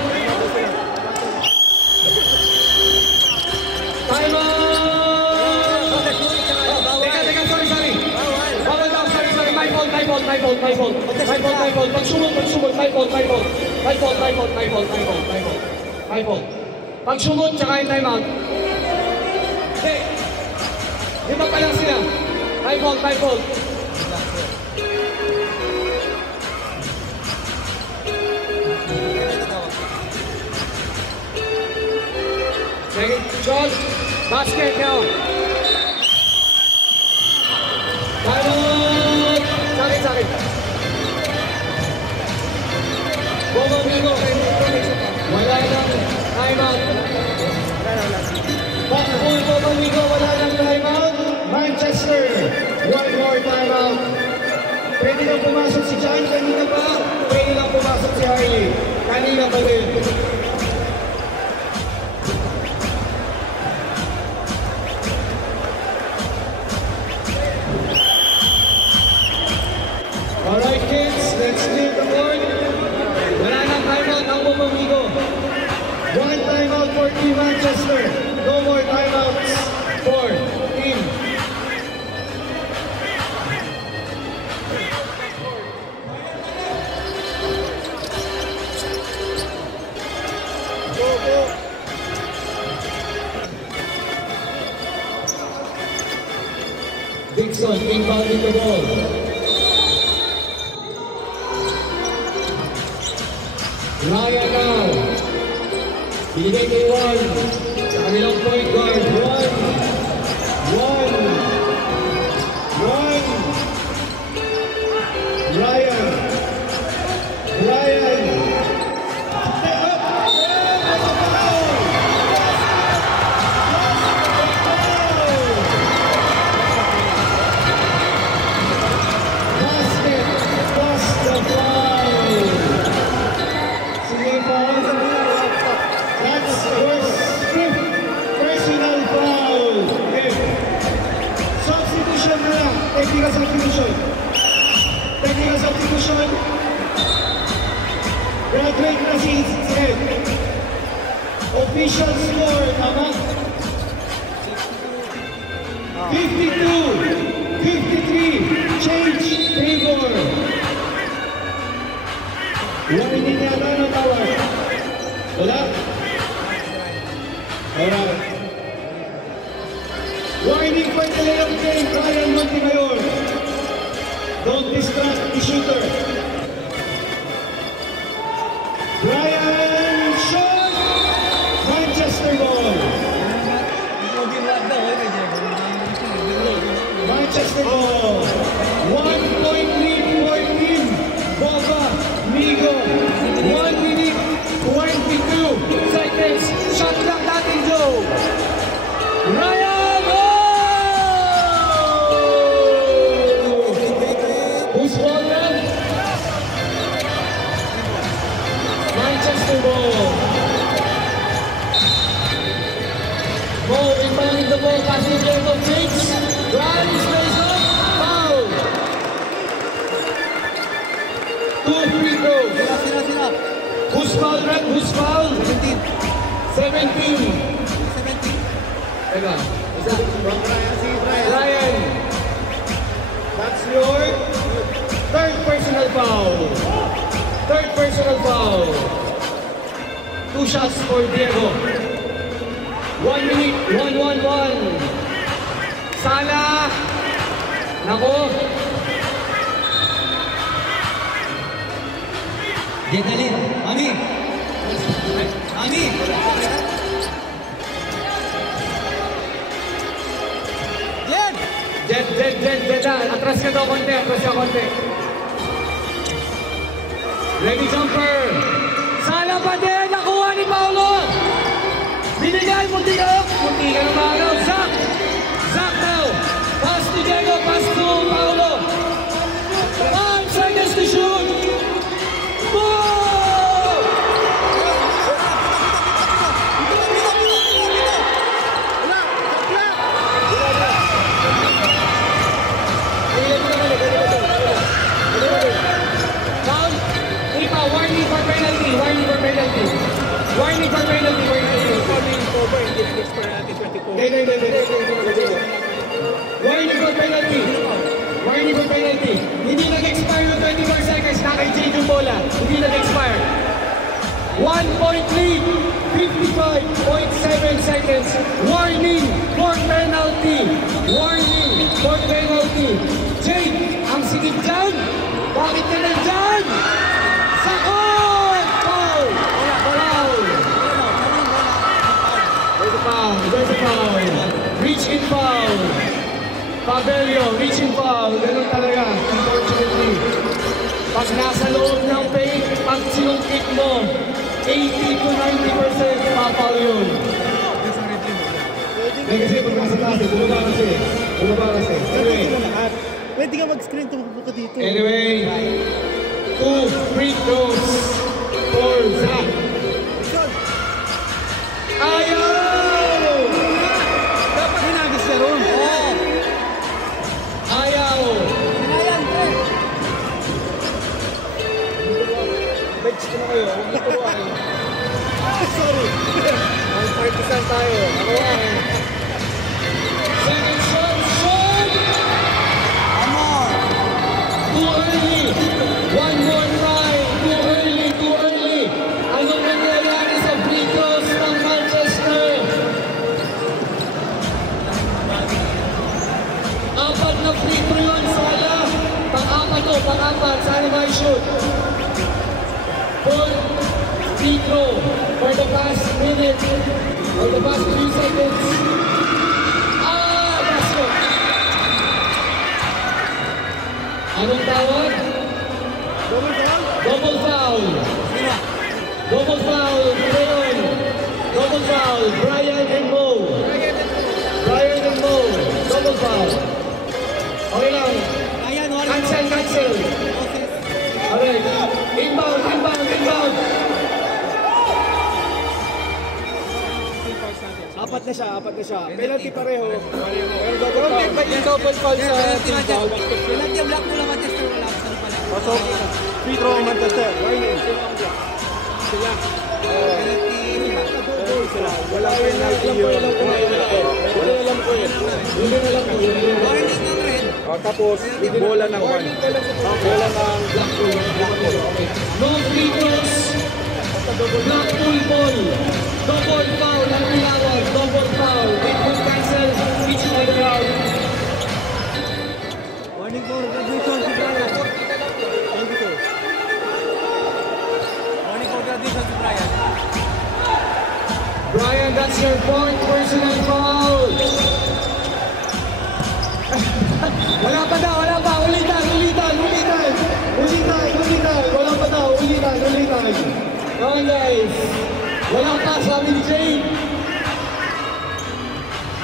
Timeout! Teka, sorry. Bawal daw, sorry. My fault. Pagsumot, my fault. Pagsumot, tsaka yung timeout. Hey! Di ba pa lang sila? My fault. Second shot, basket now. Timeout! Sakit. Bomamigo. Wala lang timeout. Bomamigo, wala lang timeout. Manchester, one more timeout. Pwede lang pumasok si John kanina pa. Pwede lang pumasok si Harley. Kanina pa rin. Alright kids, let's clear the board. Wala nang timeout ang Bomamigo. One timeout for Team Manchester. No more timeouts for Team. Go. Dixon inbounding the ball. Ryan now. Binigay kay Juan. Sa kanilang point guard. One. Ryan. Basket plus the foul. technical substitution. Technical substitution. Graduate na si Ed. Official score, tama? 52, 53, change, favor. Warning yata ng tawag. Wala? Alright. Warning for delay of game, Ryan Montemayor. Don't distract the shooter. Brian shot! Manchester ball. Manchester ball. 1 point lead for team Boba Migo. 1 minute 22 seconds. Shot clock natin, Joe. Ryan! Who's ball then? Manchester ball. Ball inbounding the ball, passing Diego takes. Ryan stays up. Foul. 2 free throws. Who's foul, Red? Who's foul? 17. 17. Teka. Ryan. That's your third personal foul. Third personal foul. 2 shots for Diego. 1 minute, 1-1-1. Sana. Nako. Gedalin, Ami. Ami. Jet. Atras ka daw konti, Ready jumper. Sana pa din, nakuha ni Paolo. Binigay, munti ka na magaw. Zach daw. Pass to Diego, pass to Paolo. 5 seconds to shoot. Boom! Foul. Ipa, warning for penalty. Warning for penalty. Warning for penalty. Warning for penalty. Warning for penalty. Hindi nag-expire ng 24 seconds. Naka-change yung bola. Hindi nag-expire. 1 point lead. 55.7 seconds. Warning for penalty. Warning for penalty. Jake, ang sikip dyan. Bakit ka nandyan? Sakot! Foul! Foul! There's a foul. Reach in foul. Fabelio, reach in foul. Ganun talaga, unfortunately. Pag nasa loob ng paint, pag sinungkit mo, 80 to 90% pa-foul yun. Kasi pag nasa taas, bumaba kasi. Pwede ka mag-screen, tumupo ka dito. Anyway, 2 free throws for Zach. Ayaw! Dapat hinagis siya ron. Ayaw! Bench ko na kayo, huwag na turuan. Sorry. Ang partisan tayo, nakuha. Second shot, shot! Too early! One more try! Too early! Anong nangyayari sa free throws ng Manchester? 4 na free throw yun, Sala! Pang-apat, sana ba i-shoot? 4 free throw for the past minute, or the past 3 seconds. Basket! Anong tawag? Double foul. Leon. Double foul. Brian and Mo. Double foul. Okay lang. Cancel. Alright. Inbound. apat na siya. Penalty pareho. Yung double call sa team foul. Penalty ang black mo lang Manchester, wala ka saan pala. So, free throw ang Manchester. Warning. Sila. Wala penalty yun. Wala alam ko yun. Warning ng red. Tapos, bola ng one. Bola ng black ball. No free throws. Black ball. Double foul ang tinawag. Double foul. It will cancel each by the crowd. Warning for graduation si Brian. 22. Warning for graduation si Brian. Brian, that's your fourth personal foul. Wala pa. Ulitan. Wala pa daw. Ulitan. Come on, guys. Wala pa, sabi ni Jane.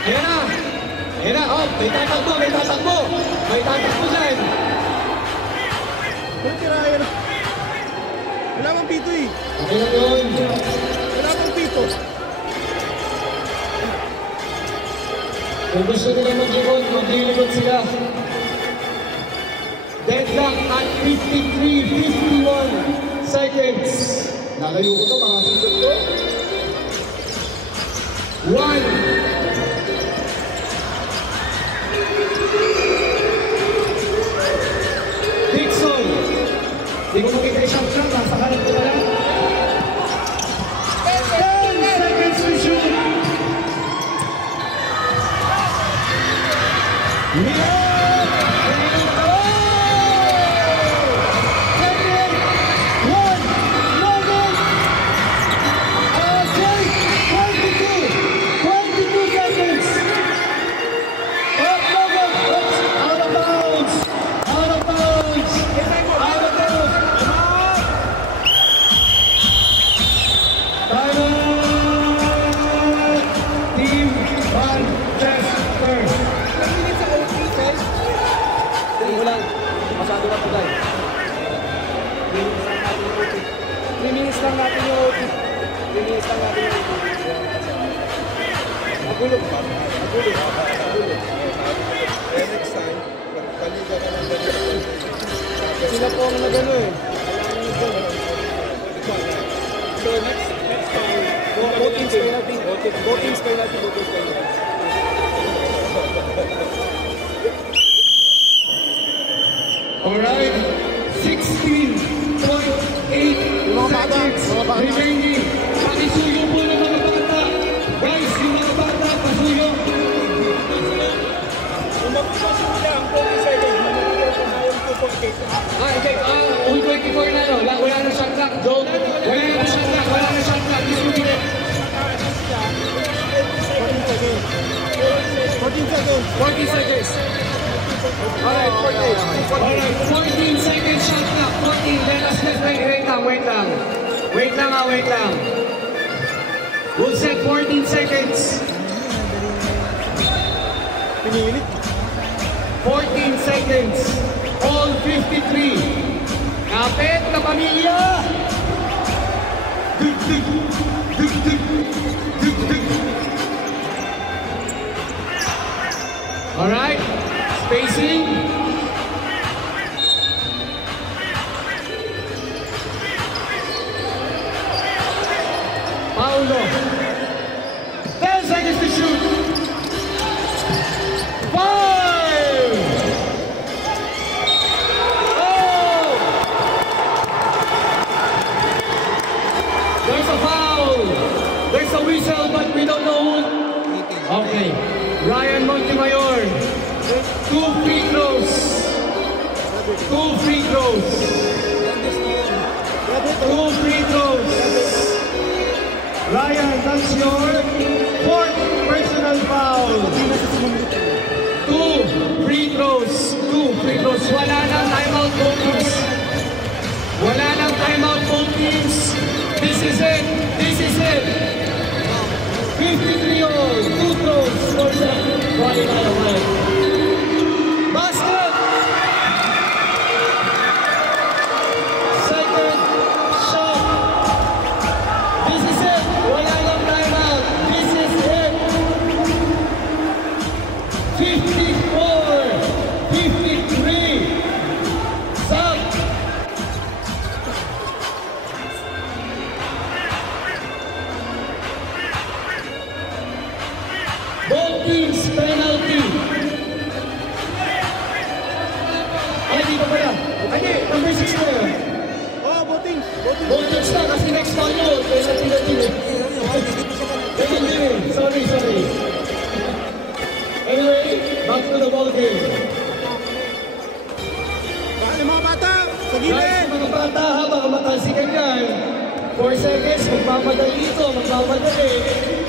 Ayan na. Oh, may tatakbo. May tatakbo dyan. Pero tirayan. Wala bang pito eh. Okay na yun. Wala bang pito. Kung gusto nila mag-ikot, maglilibot sila. Deadlock at 53-51 seconds. Nalayo ko ito, mga sindot ko. 1. Dixon. Di ko makita yung shot shot, nasa harap ko pala. 10 seconds to shoot. Magulo. Next time, paliga ka ng ganito. Sila po ang nagano eh. So next time, voting penalty. Alright, 16.8 seconds remaining. Pakisuyo po ng mga bata. Guys, yung mga bata, pasuyo. Okay. 124 na, no? Wala na shot clock. Joke. Wala na shot clock. This will be it. 14 seconds. Alright, 14 seconds shot clock. 14. Wait lang. We'll set 14 seconds. Pinilit. 14 seconds. All 53. Kapit na pamilya. Alright. Spacing. Paulo. 10 seconds to shoot. 5. Oh! There's a foul. There's a whistle, but we don't know who. Okay. Ryan Montemayor. 2 free throws. 2 free throws. 2 free throws. Ryan, that's your fourth personal foul. 2 free throws. Wala nang timeout both teams. This is it. 53 all. 2 throws. Scores up. Running out of line. Basket. Second shot. This is it. Wala nang timeout. This is it. teams penalty. Ay, dito pala. Ay, number 6 na yun. Oh, Botings. Both teams na kasi next foul nyo. Penalty na din eh. Sorry. Anyway, back to the ball game. Bakit mga bata? Sa Guys, gilid. mga bata, habang matalsikan yan. 4 seconds, magpapadali ito, magpapadali.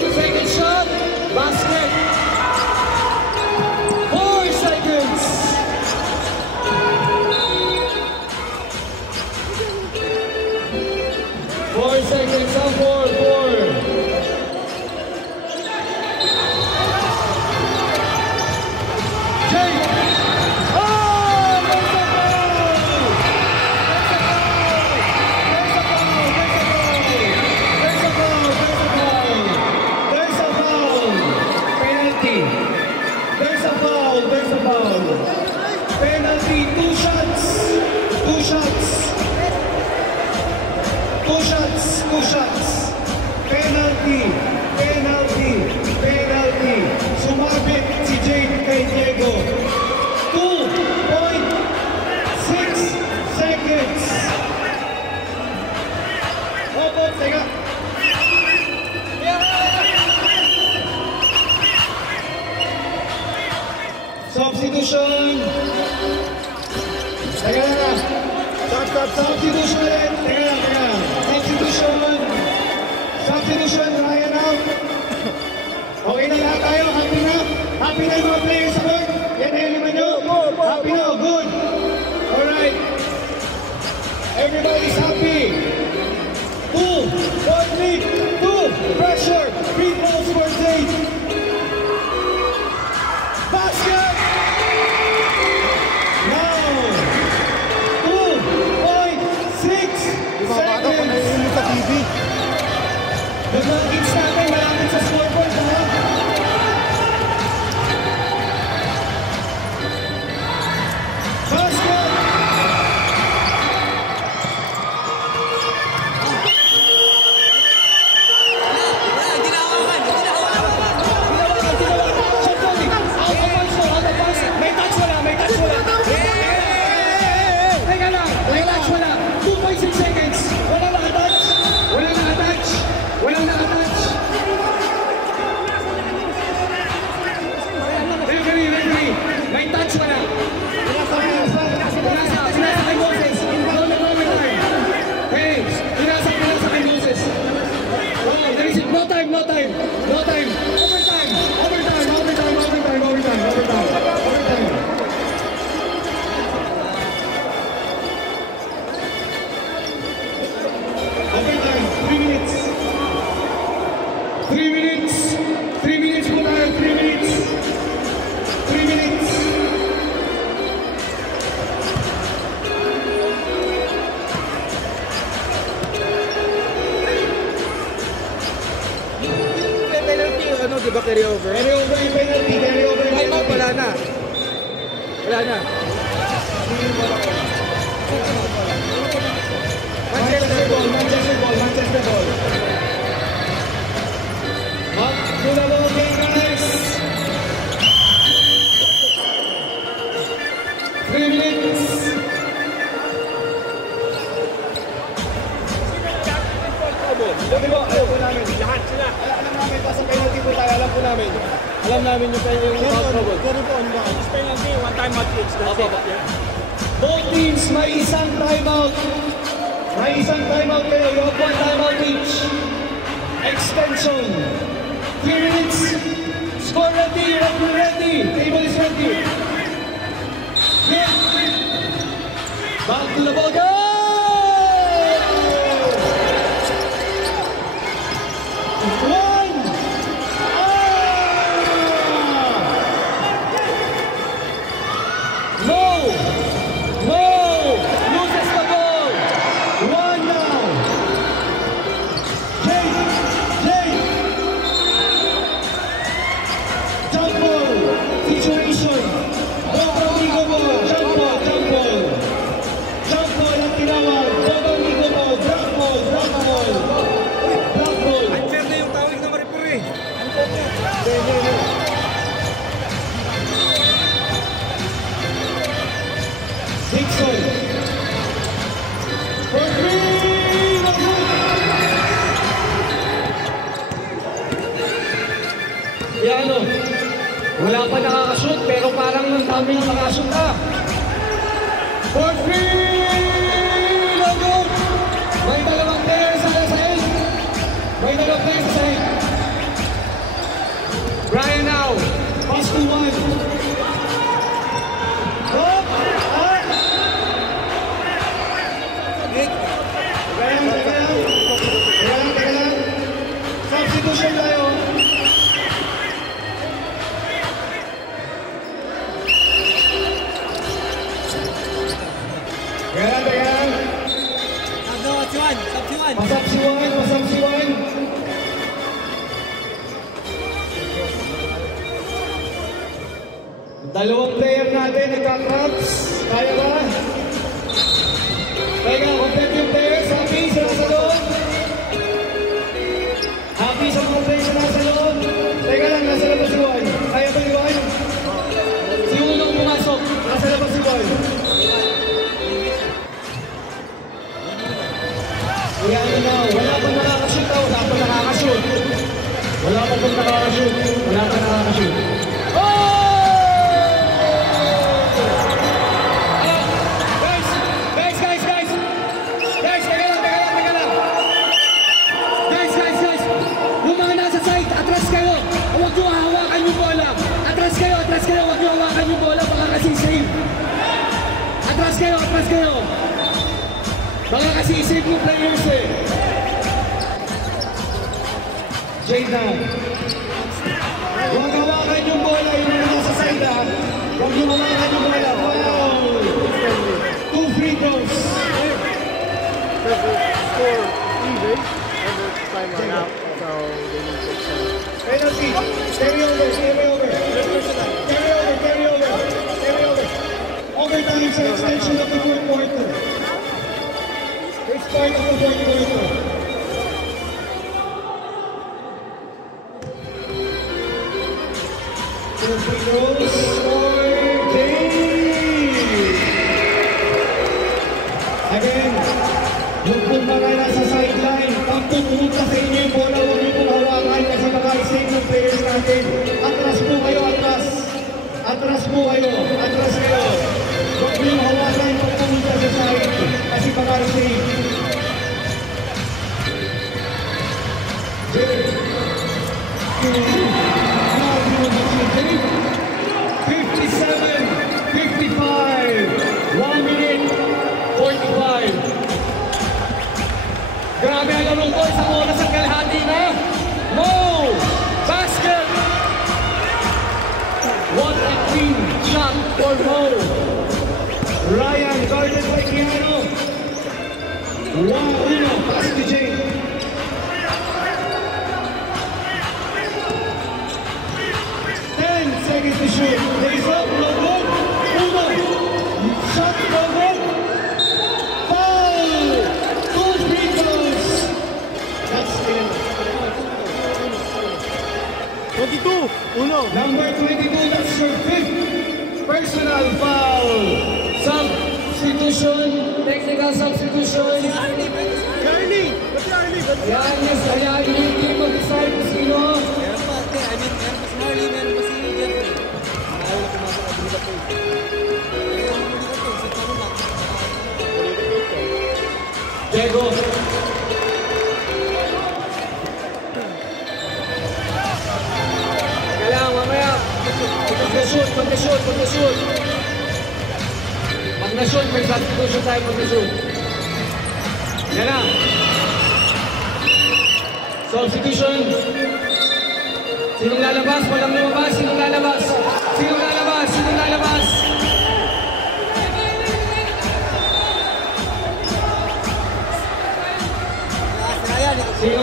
2 seconds shot, basket. 4 seconds. Seconds on 4. Jake! Oh! There's a foul! Penalty! There's a foul! Penalty! 2 shots! Penalty! Sumabit si Jake kay Diego. 2.6 seconds. Opo, teka. Substitution. Teka na. Substitution ulit. Teka lang. Substitution, Ryan out. Okay na lahat tayo? Happy na? Happy na yung mga players sa court? Yan na yung lima nyo? Happy na? Good. Alright. Everybody's happy. 2, point lead, 2, pressure, 3 balls for Jake. Basket! Now, 2.6 seconds. Sa TV. Yung mga kids natin, malapit sa scoreboard, ha? Basket! Hindi na hawakan. May touch wala. Teka lang, may touch wala. 2.6 seconds. Walang nakatouch. Referee. May touch wala. Pinasa kay Moses. No overtime. Hey, pinasa kay Moses. Oh, there is no time. Overtime. Overtime, 3 minutes. 3 minutes. 3 minutes po tayo, 3 minutes. 3 minutes. May penalty yung ano, di ba carry over? Carry over yung penalty. Time out, wala na. Manchester ball. Up to the ball game, guys. 3 minutes. Ayaw po namin. Lahat sila. Alam namin, pasang penalty po tayo. Alam po namin. Alam namin yung foul trouble. Carry po on ba? Penalty, one time out kicks. That's it. Both teams may isang timeout. Kayo. You have 1 timeout each. Extension. 3 minutes. Score ready. Ready. Table is ready. Hit. Back to the ball game. Loses the ball. 1 now. Jake. Jump ball. Situation. Bobang Nico ball. Jump ball. Jump ball ang tinawag. Bobang Nico ball. Drop ball. Unfair na yung tawag na ma-referee. Yan o. Wala pa nakakashoot, pero parang ang dami na nakashoot na. For free! Logo! May dalawang player sa side. May dalawang player sa side. Brian now. Pass to one. Oh! Ah! Teka lang. Substitution tayo. Teka lang. Pasap si Juan. Dalawang player natin nagka-cramps. Kaya ba? Teka, complete yung players. Happy sa nasa loob. Happy sa mga players na nasa loob. Teka lang, nasa labas si Juan. Kaya ba ni Juan? Si Unong pumasok. Nasa labas si Juan. Kaya na, wala pang nakakashoot daw. Wala pang nakakashoot. Wala pang nakakashoot. Wala pang nakakashoot. Atras kayo! Baka kasi isip yung players eh. Jaydan. Huwag hawakan yung bola, yung mga nasa side ha. Huwag yung hawakan yung bola. Wow! 2 free throws. Score even and the time run out, so they need to extend. Penalty. Carry over. Overtime sa extension of the fourth quarter. First part of the fourth quarter. Free throws for Dave. Again, yung kung mga nasa sideline, pag pupunta sa inyo yung bola, huwag niyo pong hawakan kasi maka-save ng players natin. Atras po kayo. Huwag niyo hawakan pag pumunta sa side kasi maka-save. Jay. 1 minute 45. Grabe ang laro ko, isang oras ang kalahati na. Mo! Basket! What a clean shot for Mo! Ryan guarded by Keanu. 1-1, pass to Jay. 10 seconds to shoot. Lays up, no good. Uno. Shot, no good. Foul. 2 free throws. That's it. 22, uno. Number 22, that's your 5th personal foul. Substitution, technical substitution. Charlie! Ba't Charlie? Yan, yes, kaya hindi mag-decide kung sino. Meron pa si Marley, meron pa si Jeffrey. Ayaw na pumasok ang Buda Post. Si Tano lang. Diego. Kailangan mamaya. Pag-na-shoot. Pag na-shoot, may substitution tayo pag-na-shoot. Yan na. Substitution. Sinong lalabas? Walang lumabas. Sinong lalabas? Sinong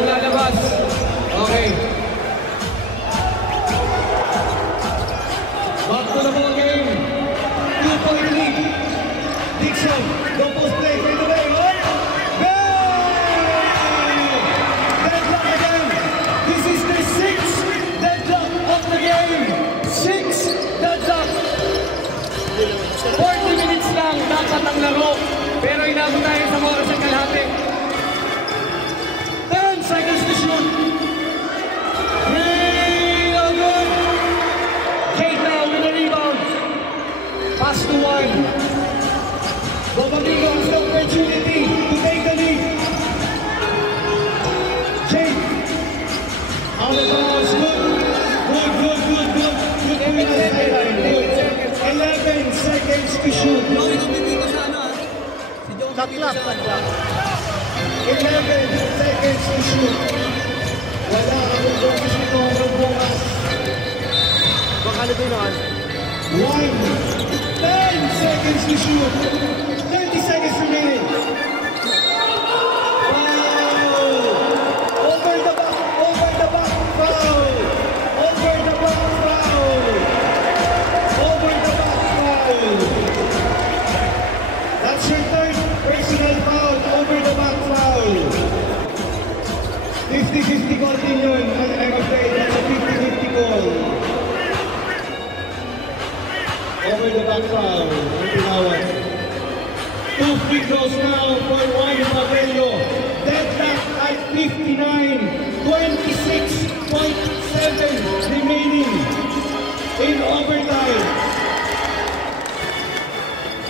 lalabas? Okay. Back to the ball game. 2-point lead. Dixon, no post play, fade away. Deadlock again. This is the 6th deadlock of the game. 6th deadlock. 40 minutes lang dapat ang laro. Pero inabot tayo sa oras ng kalahati. 10 seconds to shoot. 3, no good. to shoot. Joey, kapit dito sa ano, ah. Si Joey Shot dito clock, sa shot ano. clock. 11 seconds to shoot. Wala akong boses nito hanggang bukas. Bakali din naman. 10 seconds to shoot. 30 seconds remaining. Foul! Over the back foul! Over the back foul! Over the back foul! That's your third personal foul. Over the back foul. 50-50 call din yun. I'm afraid that's a 50-50 call. Over the back foul. Ang tinawag. 2 free throws now for Juan Pabello. Deadlock at 59. 26.7 remaining in overtime.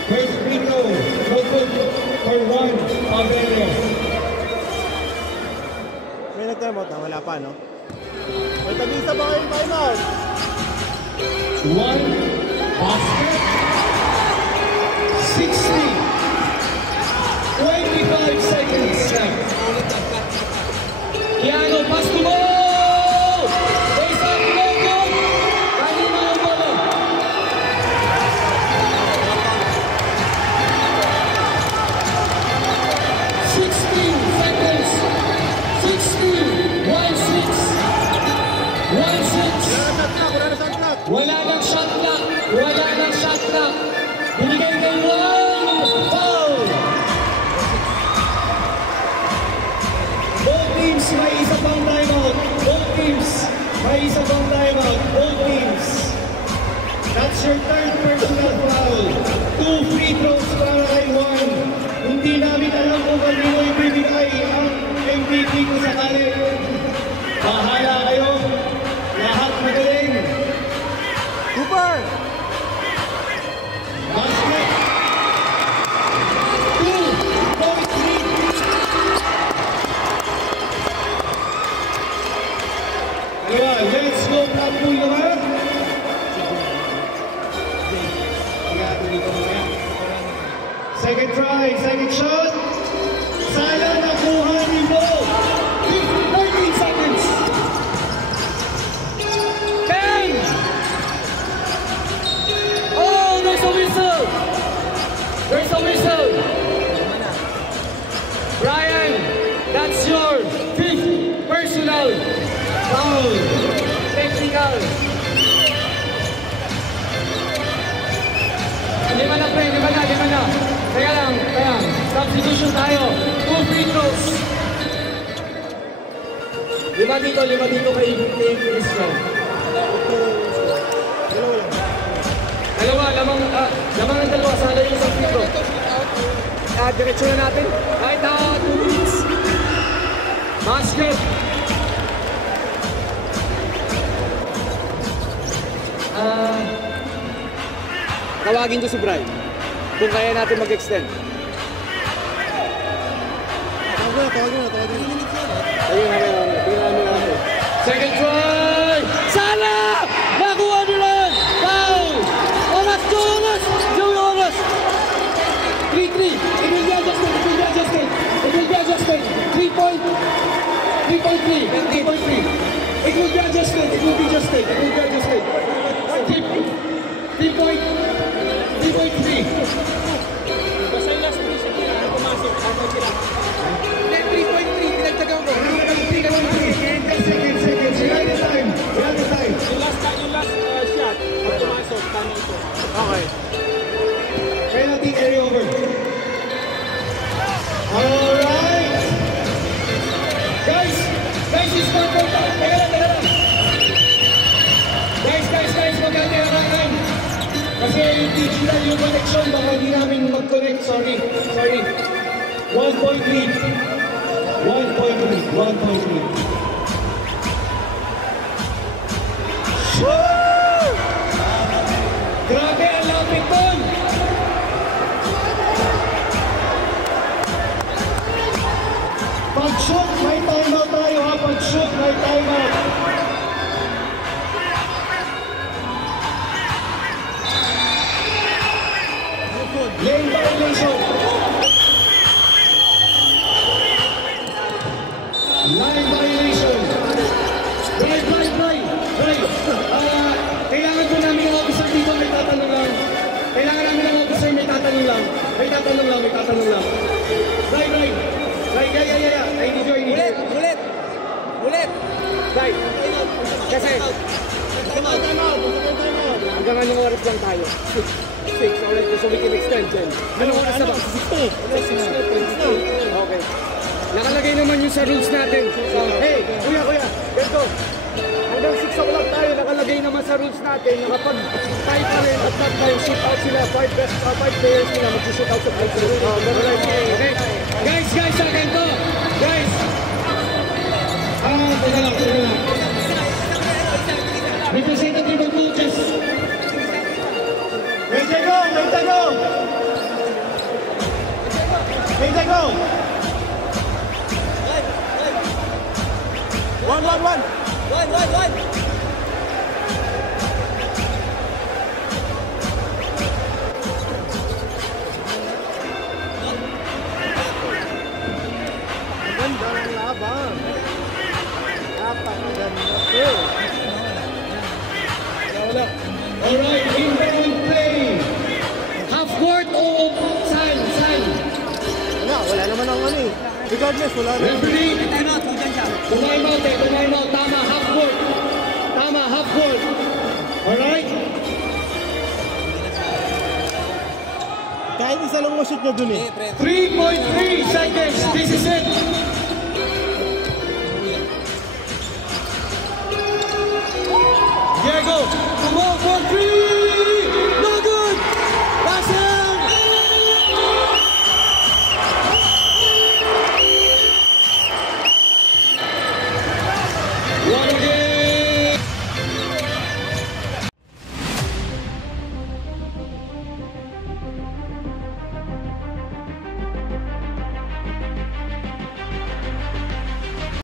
First free throw. No good for Juan Pabello. May nag-timeout na, wala pa, no? May tag-isa ba kayong timeout? One basket. 60. 25 seconds left. Keanu, pass to Mo! Face up, no good! Kanina yung bola. 16 seconds. 16. 1-6. 1-6. Wala na shot clock, wala na shot clock. Binigay kay Juan. Foul. Both teams may isa pang timeout. Both teams may isa pang timeout. Both teams. That's your third personal foul. 2 free throws para kay Juan. Hindi namin alam kung kanino ibibigay ang MVP kung sakali. Bahala kayo. Lahat magaling. Cooper! Basket. 2.3. Diba, let's go Blackpool naman. Second try, second shot. Sana nakuha ni Mo. 13 seconds. 10. Oh, there's a whistle. There's a whistle. Brian, that's your 5th personal foul. Technical. Lima na pre, lima na. Teka lang. Substitution tayo. 2 free throws. Lima dito kay Christian. Lamang ng dalawa. Sana yung isang free throw. Diretso na natin. Right now, 2 minutes. Basket. Tawagin ko si Brian. Kung kaya natin mag-extend. Tawagin na. Ayun namin. Second try! Sana! Nakuha nila! Foul! Oras! Joey Oras! 3-3. It will be adjusted. 3.3. It will be adjusted. 3.3. Basta yung last position nila, pumasok, ano sila. 3.3, pinagtagang ko. 10 seconds. Wala na time. Yung last shot, pag pumasok, tama ito. Okay. Penalty area over. Alright. Guys, it's not for time. Teka lang. Guys, magkatira ng time. Kasi digital yung connection, baka hindi namin mag-connect. Sorry. 1 point lead. Grabe, ang lapit doon! Pag-shoot, may timeout tayo ha. Pag-shoot, may timeout. May tatanong lang. Right. Yeah. I need you. Ulit! Right. Kasi, hanggang anong oras lang tayo? 6. Alright, so we can extend dyan. Anong oras na ba? 6. Okay. Nakalagay naman yun sa rules natin. Hey, kuya, ganito. Hanggang 6 o'clock tayo, nakalagay naman sa rules natin na kapag tie pa rin at not tayo shoot out sila, 5 players sila mag-shoot out sa 5 players. Okay? Guys, sa ganito. Guys! Teka lang. Representative of coaches. Wait, go! 1-1-1. One. Ganda ng laban. Napakaganda to. Alright, inbound play. Half court o side? Wala naman ang ano eh. Regardless, wala naman. Referee, Time out, huwag dyan siya. Tumayin out. Tama, half court. Alright? Kahit isa lang mo shoot niya dun eh. 3.3 seconds. This is it.